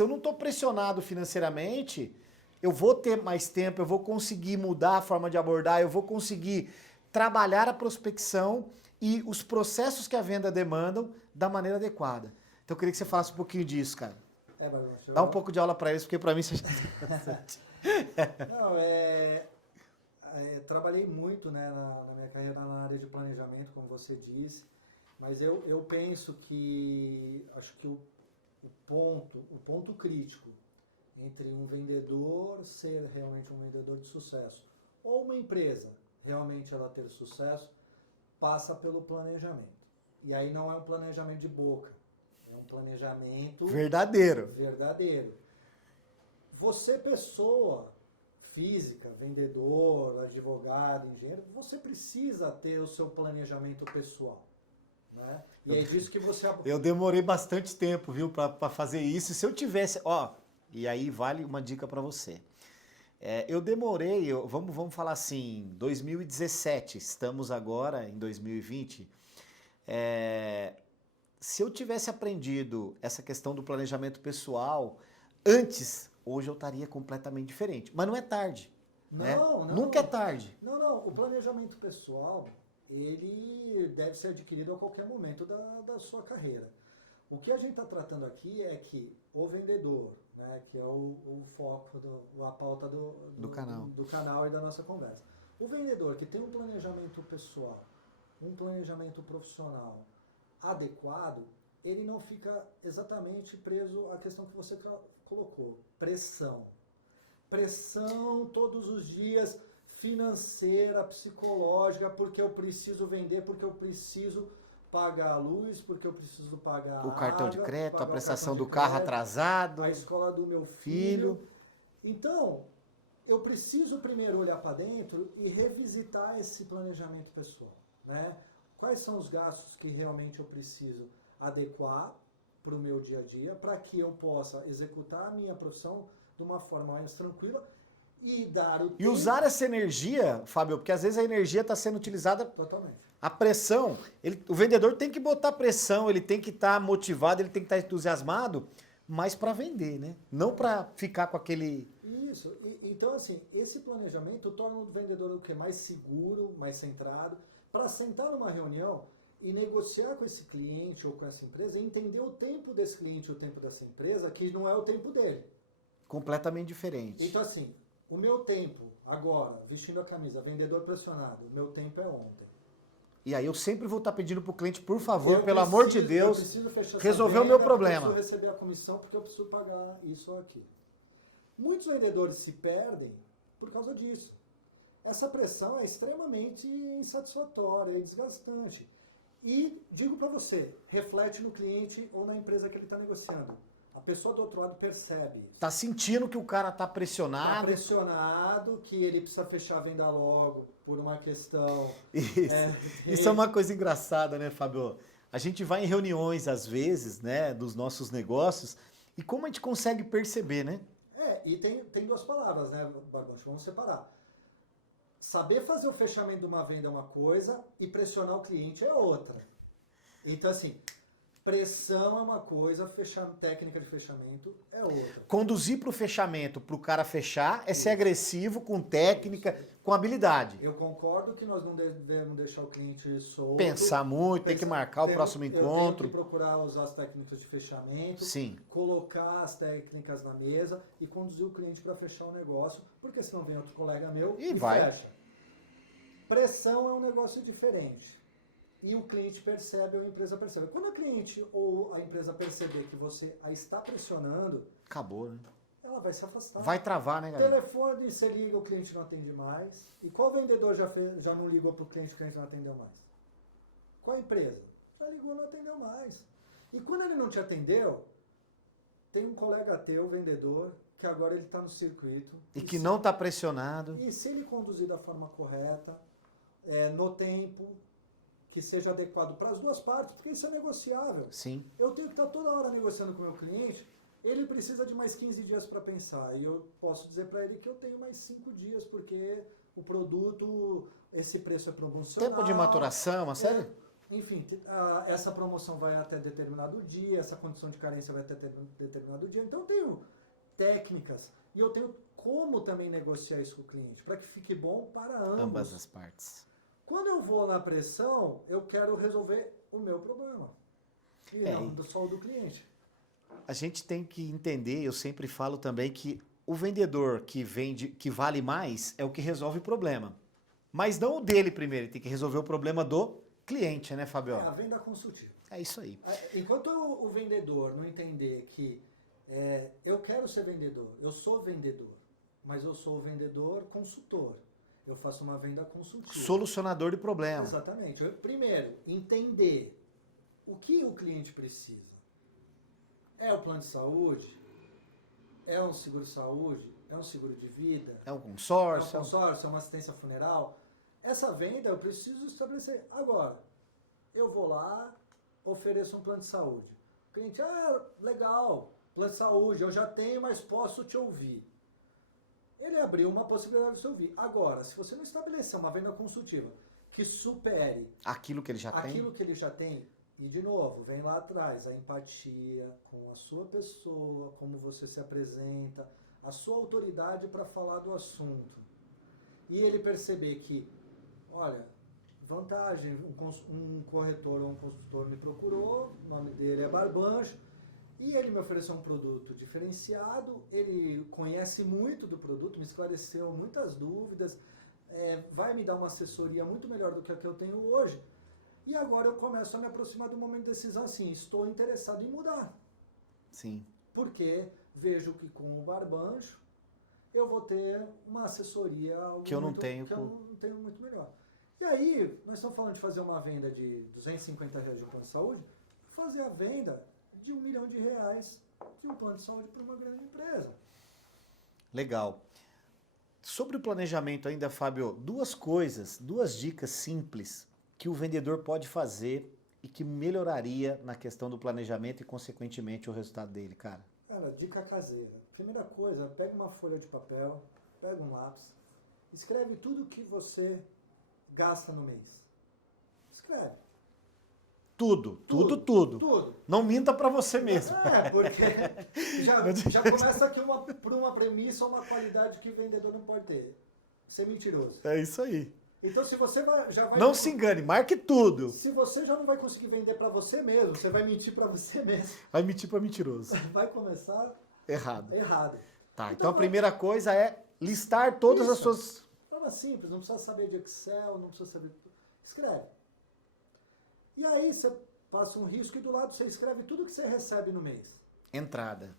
eu não estou pressionado financeiramente, eu vou ter mais tempo, eu vou conseguir mudar a forma de abordar, eu vou conseguir trabalhar a prospecção e os processos que a venda demandam da maneira adequada. Então eu queria que você falasse um pouquinho disso, cara. Dá um pouco de aula para eles, porque para mim você já tem bastante. Não, trabalhei muito, né, na minha carreira na área de planejamento, como você disse, mas eu penso que, acho que o ponto crítico entre um vendedor ser realmente um vendedor de sucesso ou uma empresa realmente ela ter sucesso, passa pelo planejamento. E aí não é um planejamento de boca, é um planejamento verdadeiro. Você, pessoa física, vendedor, advogado, engenheiro, você precisa ter o seu planejamento pessoal. Né? E é disso que você... Eu demorei bastante tempo, viu, para fazer isso. Se eu tivesse... e aí vale uma dica para você. Eu demorei, vamos falar assim, 2017, estamos agora em 2020. Se eu tivesse aprendido essa questão do planejamento pessoal antes, hoje eu estaria completamente diferente. Mas não é tarde. Nunca é tarde. Não. O planejamento pessoal, ele deve ser adquirido a qualquer momento da sua carreira. O que a gente está tratando aqui é que o vendedor, né, que é o foco, a pauta do canal e da nossa conversa. O vendedor que tem um planejamento pessoal, um planejamento profissional adequado, ele não fica exatamente preso à questão que você colocou, pressão. Pressão todos os dias, financeira, psicológica, porque eu preciso vender, porque eu preciso pagar a luz, porque eu preciso pagar o cartão de crédito, a prestação do crédito, carro atrasado, a escola do meu filho. Então, eu preciso primeiro olhar para dentro e revisitar esse planejamento pessoal, né? Quais são os gastos que realmente eu preciso adequar para o meu dia a dia, para que eu possa executar a minha profissão de uma forma mais tranquila e dar o tempo. E usar essa energia, Fábio, porque às vezes a energia está sendo utilizada... Totalmente. A pressão, o vendedor tem que botar pressão, ele tem que estar motivado, ele tem que estar entusiasmado, mas para vender, né? Não para ficar com aquele... Isso. Então, assim, esse planejamento torna o vendedor o quê? Mais seguro, mais centrado, para sentar numa reunião e negociar com esse cliente ou com essa empresa, e entender o tempo desse cliente, o tempo dessa empresa, que não é o tempo dele. Completamente diferente. Então, assim, o meu tempo, agora, vestindo a camisa, vendedor pressionado, o meu tempo é ontem. E aí eu sempre vou estar pedindo para o cliente, por favor, pelo amor de Deus, resolver o meu problema. Eu preciso receber a comissão porque eu preciso pagar isso ou aquilo. Muitos vendedores se perdem por causa disso. Essa pressão é extremamente insatisfatória e desgastante. E digo para você, reflete no cliente ou na empresa que ele está negociando. A pessoa do outro lado percebe isso. Tá sentindo que o cara tá pressionado. Tá pressionado, que ele precisa fechar a venda logo por uma questão... Isso é uma coisa engraçada, né, Fábio? A gente vai em reuniões, às vezes, né, dos nossos negócios, e como a gente consegue perceber, né? E tem duas palavras, né, Barbosa? Vamos separar. Saber fazer o fechamento de uma venda é uma coisa e pressionar o cliente é outra. Então, assim... Pressão é uma coisa, técnica de fechamento é outra. Conduzir para o fechamento, para o cara fechar, é ser agressivo com técnica, com habilidade. Eu concordo que nós não devemos deixar o cliente solto. Pensar muito, ter que marcar o próximo Eu encontro. tenho que procurar usar as técnicas de fechamento, Sim. colocar as técnicas na mesa e conduzir o cliente para fechar o negócio, porque senão vem outro colega meu E vai. fecha. Pressão é um negócio diferente. E o cliente percebe ou a empresa percebe. Quando o cliente ou a empresa perceber que você a está pressionando, Acabou, né? ela vai se afastar. Vai travar, né, galera? Telefone, você liga, o cliente não atende mais. E qual vendedor já não ligou para o cliente não atendeu mais? Qual empresa? Já ligou, não atendeu mais. E quando ele não te atendeu, tem um colega teu, vendedor, que agora ele está no circuito. E que não está pressionado. E se ele conduzir da forma correta, no tempo, que seja adequado para as duas partes, porque isso é negociável. Sim. Eu tenho que estar toda hora negociando com o meu cliente, ele precisa de mais 15 dias para pensar, e eu posso dizer para ele que eu tenho mais 5 dias, porque o produto, esse preço é promocional. Tempo de maturação, uma série? Enfim, essa promoção vai até determinado dia, essa condição de carência vai até determinado dia, então eu tenho técnicas, e eu tenho como também negociar isso com o cliente, para que fique bom para Ambas as partes. Quando eu vou na pressão, eu quero resolver o meu problema. E não só o do cliente. A gente tem que entender, eu sempre falo também, que o vendedor que vende, que vale mais, é o que resolve o problema. Mas não o dele primeiro, ele tem que resolver o problema do cliente, né, Fabio? É a venda consultiva. É isso aí. Enquanto o vendedor não entender que eu quero ser vendedor, eu sou vendedor, mas eu sou o vendedor consultor. Eu faço uma venda consultiva. Solucionador de problema. Exatamente. Primeiro, entender o que o cliente precisa. É o plano de saúde? É um seguro-saúde? É um seguro de vida? É um consórcio? É um consórcio? É uma assistência funeral? Essa venda eu preciso estabelecer. Agora, eu vou lá, ofereço um plano de saúde. O cliente, legal, plano de saúde, eu já tenho, mas posso te ouvir. Ele abriu uma possibilidade de se ouvir. Agora, se você não estabelecer uma venda consultiva que supere aquilo que ele já tem, e de novo, vem lá atrás, a empatia com a sua pessoa, como você se apresenta, a sua autoridade para falar do assunto. E ele perceber que, olha, vantagem, um corretor ou um consultor me procurou, o nome dele é Barbancho, e ele me ofereceu um produto diferenciado, ele conhece muito do produto, me esclareceu muitas dúvidas, vai me dar uma assessoria muito melhor do que a que eu tenho hoje. E agora eu começo a me aproximar do momento de decisão assim, estou interessado em mudar. Sim. Porque vejo que com o Barbancho eu vou ter uma assessoria que eu não tenho muito melhor. E aí, nós estamos falando de fazer uma venda de R$250 de um plano de saúde, fazer a venda de R$1 milhão de um plano de saúde para uma grande empresa. Legal. Sobre o planejamento ainda, Fábio, duas dicas simples que o vendedor pode fazer e que melhoraria na questão do planejamento e, consequentemente, o resultado dele, cara. Cara, dica caseira. Primeira coisa, pega uma folha de papel, pega um lápis, escreve tudo que você gasta no mês. Escreve. Tudo. Não minta pra você mesmo. Porque já começa aqui por uma premissa ou uma qualidade que o vendedor não pode ter. Ser mentiroso. É isso aí. Então, se você já vai... Não se engane, marque tudo. Se você já não vai conseguir vender para você mesmo, você vai mentir para você mesmo. Vai mentir para mentiroso. Vai começar... Errado. Tá, então a primeira coisa é listar todas as suas... Forma simples, não precisa saber de Excel, não precisa saber... Escreve. E aí você passa um risco e do lado você escreve tudo que você recebe no mês. Entrada.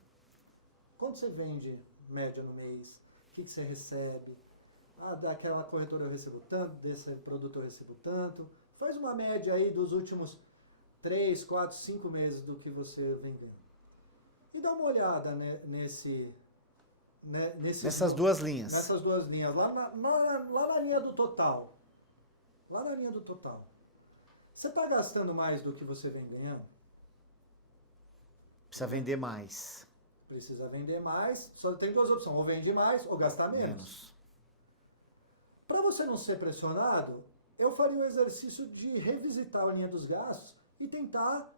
Quanto você vende, média, no mês? O que você recebe? Daquela corretora eu recebo tanto, desse produto eu recebo tanto. Faz uma média aí dos últimos 3, 4, 5 meses do que você vem ganhando. E dá uma olhada nessas duas linhas. Nessas duas linhas. Lá na linha do total. Lá na linha do total. Você está gastando mais do que você vem ganhando? Precisa vender mais. Precisa vender mais. Só tem duas opções. Ou vende mais ou gastar menos. Para você não ser pressionado, eu faria o exercício de revisitar a linha dos gastos e tentar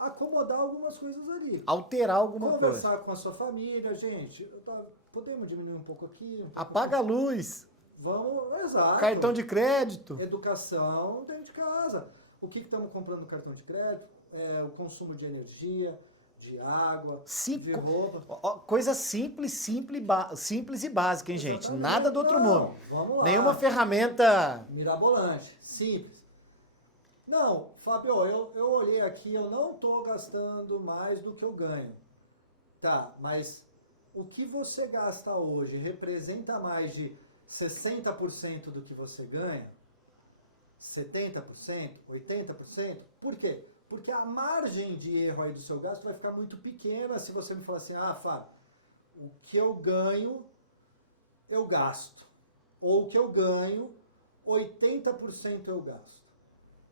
acomodar algumas coisas ali. Alterar alguma coisa. Conversar com a sua família, gente, podemos diminuir um pouco aqui? Apaga a luz. Vamos, exato. Cartão de crédito. Educação dentro de casa. O que estamos comprando no cartão de crédito? O consumo de energia, de água, de roupa. Coisa simples e básica, hein, gente? Exatamente. Nada do outro mundo. Vamos lá. Nenhuma ferramenta... Mirabolante, simples. Não, Fábio, eu olhei aqui, eu não estou gastando mais do que eu ganho. Tá, mas o que você gasta hoje representa mais de 60% do que você ganha? 70%? 80%? Por quê? Porque a margem de erro aí do seu gasto vai ficar muito pequena se você me falar assim, Fábio, o que eu ganho, eu gasto. Ou o que eu ganho, 80% eu gasto.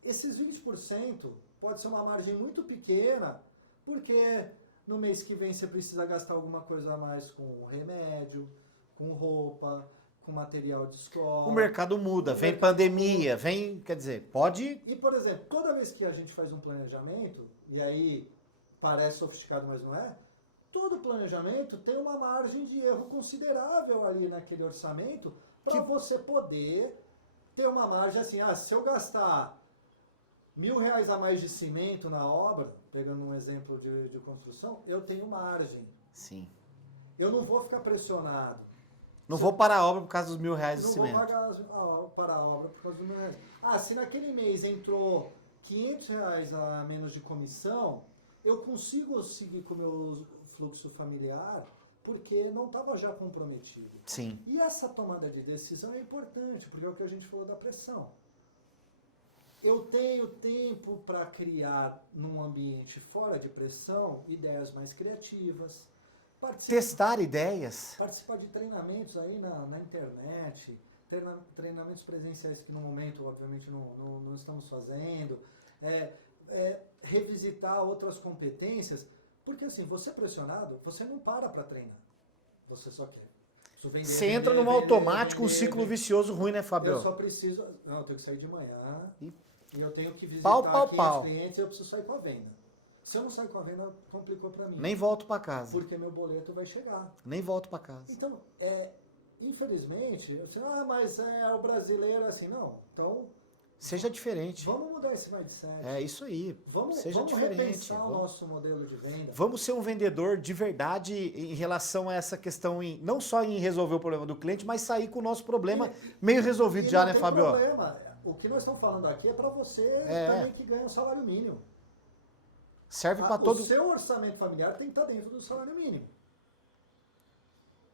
Esses 20% pode ser uma margem muito pequena, porque no mês que vem você precisa gastar alguma coisa a mais com remédio, com roupa, com material de escola. O mercado muda, vem pandemia, vem, quer dizer, pode... E, por exemplo, toda vez que a gente faz um planejamento, e aí parece sofisticado, mas não é, todo planejamento tem uma margem de erro considerável ali naquele orçamento para você poder ter uma margem assim, se eu gastar R$1.000 a mais de cimento na obra, pegando um exemplo de construção, eu tenho margem. Sim. Eu não vou ficar pressionado. Não vou parar a obra por causa dos R$1.000 de cimento. Não vou parar a obra por causa dos R$1.000. Se naquele mês entrou R$500 a menos de comissão, eu consigo seguir com o meu fluxo familiar porque não estava já comprometido. Sim. E essa tomada de decisão é importante, porque é o que a gente falou da pressão. Eu tenho tempo para criar num ambiente fora de pressão ideias mais criativas. Testar ideias. Participar de treinamentos aí na internet, treinamentos presenciais que no momento, obviamente, não estamos fazendo. Revisitar outras competências. Porque assim, você pressionado, você não para treinar. Você só quer. Você entra num automático, um ciclo vicioso ruim, né, Fábio? Eu só preciso... Não, eu tenho que sair de manhã e eu tenho que visitar 500 clientes e eu preciso sair com a venda. Se eu não sair com a venda, complicou para mim. Nem volto para casa. Porque meu boleto vai chegar. Nem volto para casa. Então, infelizmente, você, mas o brasileiro é assim. Não, então... Seja diferente. Vamos mudar esse mindset. É isso aí. Vamos diferente. Repensar o nosso modelo de venda. Vamos ser um vendedor de verdade em relação a essa questão, não só em resolver o problema do cliente, mas sair com o nosso problema meio resolvido já, né, Fábio? Não tem problema. O que nós estamos falando aqui é para você também que ganha um salário mínimo. Serve para todo... O seu orçamento familiar tem que estar dentro do salário mínimo.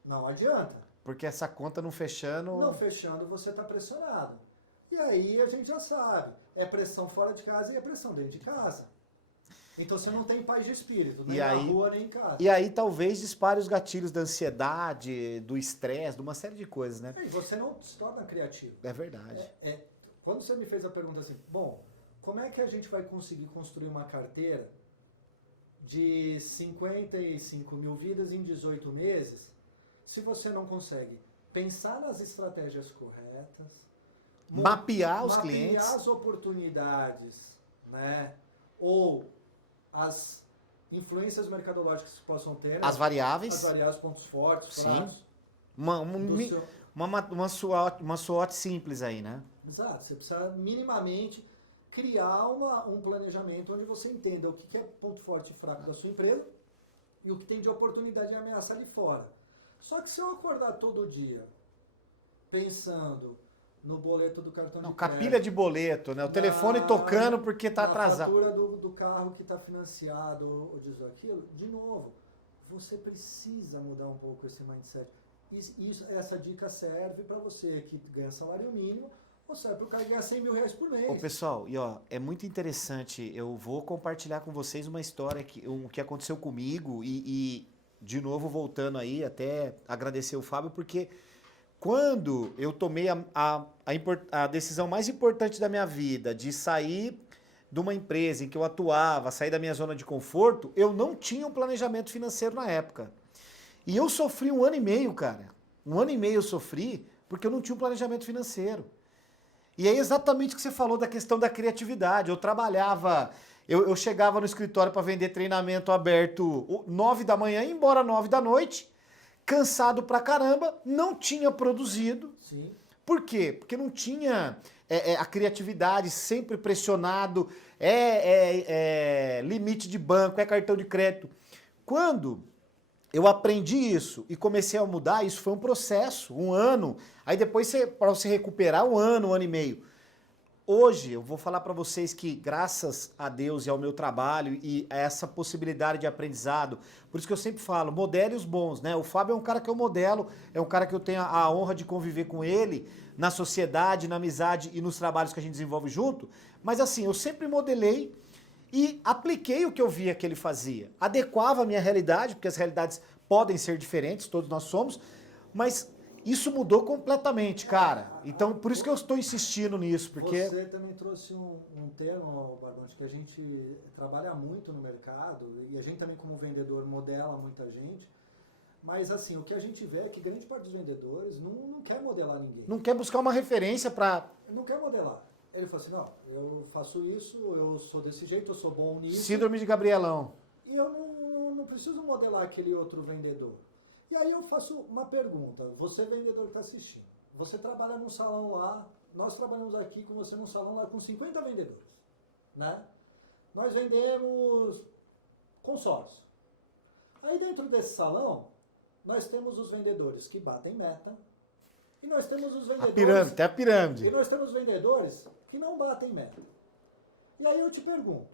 Não adianta. Porque essa conta não fechando... Não fechando, você está pressionado. E aí a gente já sabe, é pressão fora de casa e é pressão dentro de casa. Então você não tem paz de espírito, nem na rua, nem em casa. E aí talvez dispare os gatilhos da ansiedade, do estresse, de uma série de coisas, né? E você não se torna criativo. É verdade. Quando você me fez a pergunta assim, como é que a gente vai conseguir construir uma carteira de 55 mil vidas em 18 meses se você não consegue pensar nas estratégias corretas, mapear os clientes, mapear as oportunidades, né? Ou as influências mercadológicas que possam ter, né? As variáveis, pontos fortes, fracos. Uma SWOT simples aí, né? Exato, você precisa minimamente criar um planejamento onde você entenda o que é ponto forte e fraco da sua empresa e o que tem de oportunidade e ameaça ali fora. Só que se eu acordar todo dia pensando no boleto do cartão de crédito... Com a pilha de boleto, né? O telefone tocando porque está atrasado. A fatura do carro que está financiado ou disso ou aquilo, de novo, você precisa mudar um pouco esse mindset. Essa dica serve para você que ganha salário mínimo ou serve para o cara ganhar R$100.000 por mês. Ô, pessoal, é muito interessante. Eu vou compartilhar com vocês uma história que aconteceu comigo e, de novo, voltando aí, até agradecer o Fábio, porque... Quando eu tomei a decisão mais importante da minha vida, de sair de uma empresa em que eu atuava, sair da minha zona de conforto, eu não tinha um planejamento financeiro na época. E eu sofri 1 ano e meio, cara. 1 ano e meio eu sofri porque eu não tinha um planejamento financeiro. E é exatamente o que você falou da questão da criatividade. Eu trabalhava Eu chegava no escritório para vender treinamento aberto 9 da manhã, ia embora 9 da noite, cansado pra caramba, não tinha produzido. Sim. Por quê? Porque não tinha a criatividade, sempre pressionado, limite de banco, cartão de crédito. Quando eu aprendi isso e comecei a mudar, isso foi um processo, um ano. Aí depois, para você recuperar, um ano e meio. Hoje, eu vou falar para vocês que, graças a Deus e ao meu trabalho e a essa possibilidade de aprendizado, por isso que eu sempre falo, modele os bons, né? O Fábio é um cara que eu modelo, é um cara que eu tenho a honra de conviver com ele na sociedade, na amizade e nos trabalhos que a gente desenvolve junto. Mas assim, eu sempre modelei e apliquei o que eu via que ele fazia. Adequava a minha realidade, porque as realidades podem ser diferentes, todos nós somos, mas isso mudou completamente, cara. Então, por isso que eu estou insistindo nisso, porque... Você também trouxe um termo, Barbante, que a gente trabalha muito no mercado, e a gente também como vendedor modela muita gente, mas assim, o que a gente vê é que grande parte dos vendedores não quer modelar ninguém. Não quer buscar uma referência para... Não quer modelar. Ele fala assim, não, eu faço isso, eu sou desse jeito, eu sou bom nisso. Síndrome de Gabrielão. E eu não preciso modelar aquele outro vendedor. E aí eu faço uma pergunta, você vendedor que está assistindo, você trabalha num salão lá, nós trabalhamos aqui com você num salão lá com 50 vendedores, né? Nós vendemos consórcio. Aí dentro desse salão, nós temos os vendedores que batem meta, e nós temos os vendedores... A pirâmide. E nós temos vendedores que não batem meta. E aí eu te pergunto,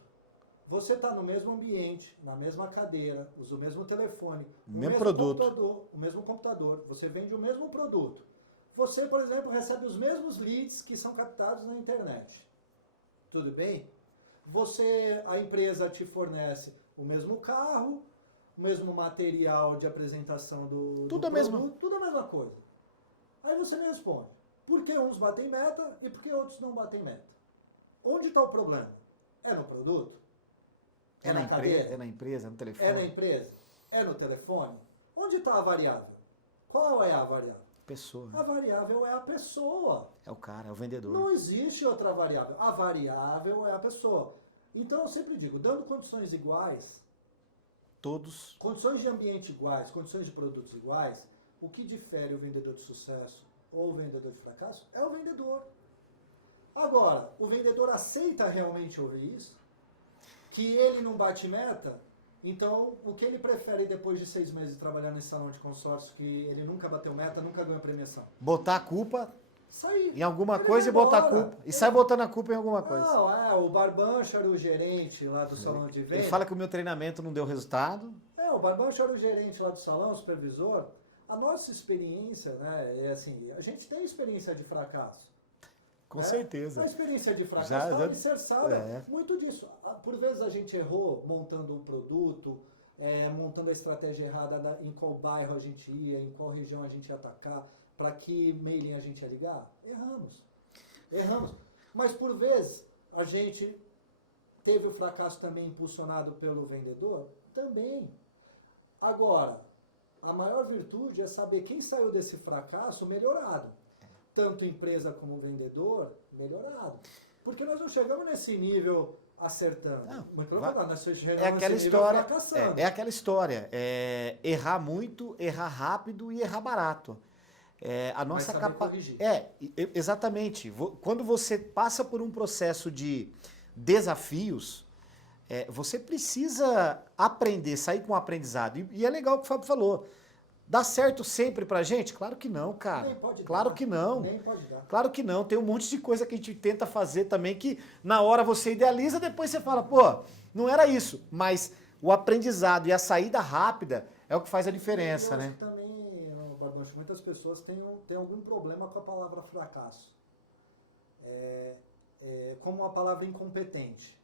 você está no mesmo ambiente, na mesma cadeira, usa o mesmo telefone, o mesmo computador, você vende o mesmo produto. Você, por exemplo, recebe os mesmos leads que são captados na internet. Tudo bem? A empresa te fornece o mesmo carro, o mesmo material de apresentação do produto, tudo a mesma coisa. Aí você me responde, por que uns batem meta e por que outros não batem meta? Onde está o problema? É no produto? É na cadeira? É na empresa, é no telefone? É na empresa? É no telefone? Onde está a variável? Qual é a variável? Pessoa. A variável é a pessoa. É o cara, é o vendedor. Não existe outra variável. A variável é a pessoa. Então eu sempre digo, dando condições iguais, todos, condições de ambiente iguais, condições de produtos iguais, o que difere o vendedor de sucesso ou o vendedor de fracasso é o vendedor. Agora, o vendedor aceita realmente ouvir isso? Que ele não bate meta? Então, o que ele prefere depois de 6 meses de trabalhar nesse salão de consórcio, que ele nunca bateu meta, nunca ganhou premiação? Botar a culpa Sair. em alguma coisa e botar a culpa. E sai botando a culpa em alguma coisa. Não, o Barbancho era o gerente lá do salão de venda. Ele fala que o meu treinamento não deu resultado. O Barbancho era o gerente lá do salão, o supervisor. A nossa experiência, né, é assim, a gente tem experiência de fracasso. Com certeza. A experiência de fracasso está alicerçada muito disso. Por vezes a gente errou montando um produto, montando a estratégia errada em qual bairro a gente ia, em qual região a gente ia atacar, para que mailing a gente ia ligar. Erramos. Mas por vezes a gente teve o fracasso também impulsionado pelo vendedor? Também. Agora, a maior virtude é saber quem saiu desse fracasso melhorado. Tanto empresa como vendedor, melhorado. Porque nós não chegamos nesse nível acertando. Muito pelo contrário, nós chegamos aquela nesse história, nível fracassando. É aquela história. Errar muito, errar rápido e errar barato. A nossa capacidade. Exatamente. Quando você passa por um processo de desafios, você precisa aprender, sair com um aprendizado. E é legal o que o Fábio falou. Dá certo sempre pra gente? Claro que não, cara. Nem pode claro dar. Que não. Nem pode dar. Claro que não. Tem um monte de coisa que a gente tenta fazer também que na hora você idealiza, depois você fala, pô, não era isso. Mas o aprendizado e a saída rápida é o que faz a diferença, né? Eu acho que também, Barbancho, muitas pessoas têm algum problema com a palavra fracasso. Como uma palavra incompetente.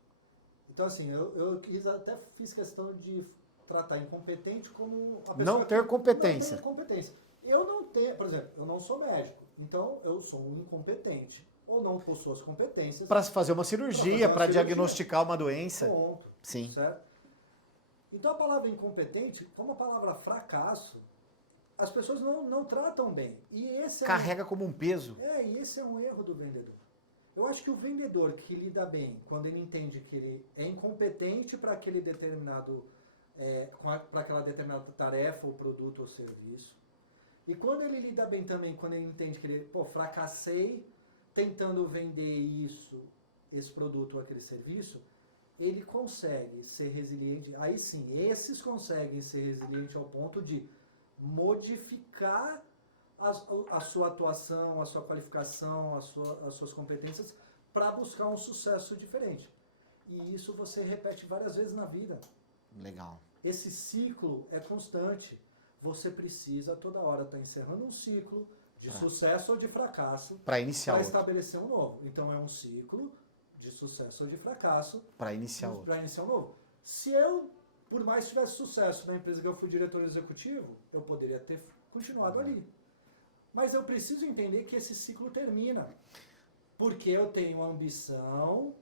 Então, assim, eu até fiz questão de tratar incompetente como a pessoa não ter competência. Não ter competência. Eu não tenho, por exemplo, eu não sou médico, então eu sou um incompetente ou não possuo as competências para fazer uma cirurgia, para diagnosticar uma doença. Ponto. Sim. Certo? Então a palavra incompetente, como a palavra fracasso, as pessoas não tratam bem. E esse carrega como um peso. E esse é um erro do vendedor. Eu acho que o vendedor que lida bem, quando ele entende que ele é incompetente para aquele determinado, para aquela determinada tarefa, ou produto ou serviço, e quando ele lida bem também, quando ele entende que ele, fracassei tentando vender esse produto ou aquele serviço, ele consegue ser resiliente. Aí sim, esses conseguem ser resilientes ao ponto de modificar a sua atuação, a sua qualificação, as suas competências para buscar um sucesso diferente. E isso você repete várias vezes na vida. Legal. Esse ciclo é constante. Você precisa toda hora estar encerrando um ciclo de sucesso ou de fracasso para iniciar para outro. estabelecer um novo. Então é um ciclo de sucesso ou de fracasso para iniciar outro. Para iniciar um novo. Se eu, por mais tivesse sucesso na empresa que eu fui diretor executivo, eu poderia ter continuado ali. Mas eu preciso entender que esse ciclo termina. Porque eu tenho a ambição,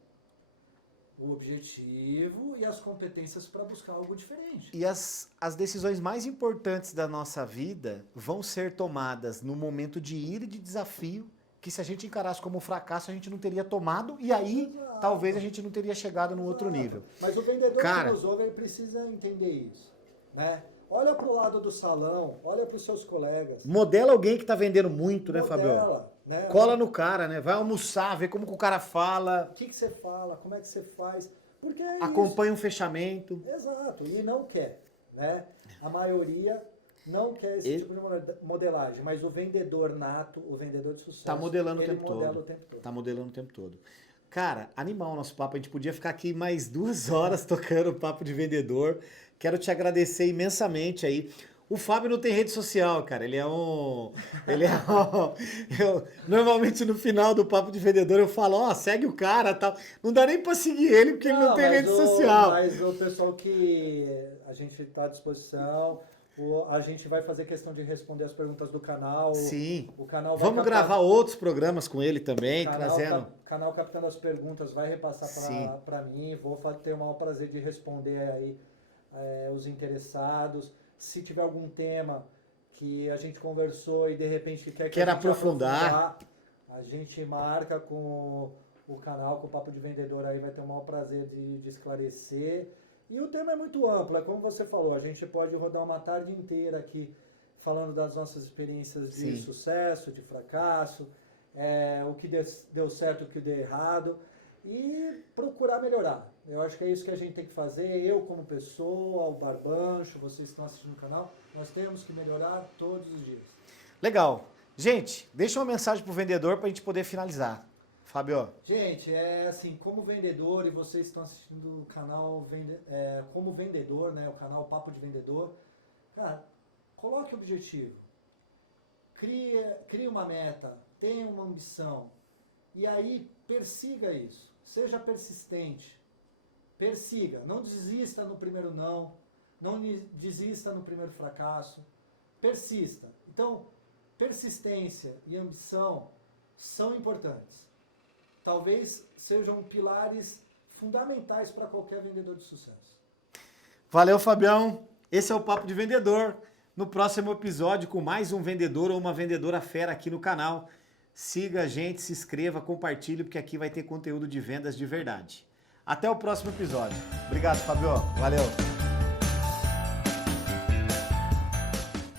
o objetivo e as competências para buscar algo diferente. E as decisões mais importantes da nossa vida vão ser tomadas no momento de ira e de desafio, que se a gente encarasse como fracasso, a gente não teria tomado, e aí talvez a gente não teria chegado no outro nível. Mas o vendedor que nos ouve, ele precisa entender isso, né? Olha para o lado do salão, olha para os seus colegas. Modela alguém que está vendendo muito, né, Fabio? Né? Cola no cara, né? Vai almoçar, vê como que o cara fala. O que você fala, como é que você faz. Porque é acompanha um fechamento. Exato, e não quer, né? A maioria não quer esse tipo de modelagem, mas o vendedor nato, o vendedor de sucesso, está modelando ele o tempo modela todo. o tempo todo. Tá modelando o tempo todo. Cara, animal o nosso papo. A gente podia ficar aqui mais 2 horas tocando o papo de vendedor. Quero te agradecer imensamente aí. O Fábio não tem rede social, cara. Normalmente no final do papo de vendedor eu falo, segue o cara e tal. Não dá nem pra seguir ele porque ele não tem rede social. Mas o pessoal que a gente está à disposição, a gente vai fazer questão de responder as perguntas do canal. Sim. O canal Vamos gravar outros programas com ele também, trazendo. O canal Captando as Perguntas vai repassar para mim. Vou ter o maior prazer de responder aí os interessados. Se tiver algum tema que a gente conversou e de repente quer aprofundar, a gente marca com o canal, com o Papo de Vendedor aí, vai ter o maior prazer de esclarecer. E o tema é muito amplo, é como você falou, a gente pode rodar uma tarde inteira aqui falando das nossas experiências de sucesso, de fracasso, o que deu certo, o que deu errado, e procurar melhorar. Eu acho que é isso que a gente tem que fazer, eu como pessoa, o Barbancho, vocês que estão assistindo o canal, nós temos que melhorar todos os dias. Legal. Gente, deixa uma mensagem pro vendedor para a gente poder finalizar. Fábio. Gente, assim, como vendedor, e vocês estão assistindo o canal como vendedor, né, o canal Papo de Vendedor, cara, coloque objetivo, crie uma meta, tenha uma ambição, e aí persiga isso, seja persistente, persiga, não desista no primeiro não desista no primeiro fracasso, persista. Então, persistência e ambição são importantes. Talvez sejam pilares fundamentais para qualquer vendedor de sucesso. Valeu, Fabião. Esse é o Papo de Vendedor. No próximo episódio, com mais um vendedor ou uma vendedora fera aqui no canal. Siga a gente, se inscreva, compartilhe, porque aqui vai ter conteúdo de vendas de verdade. Até o próximo episódio. Obrigado, Fabio. Valeu.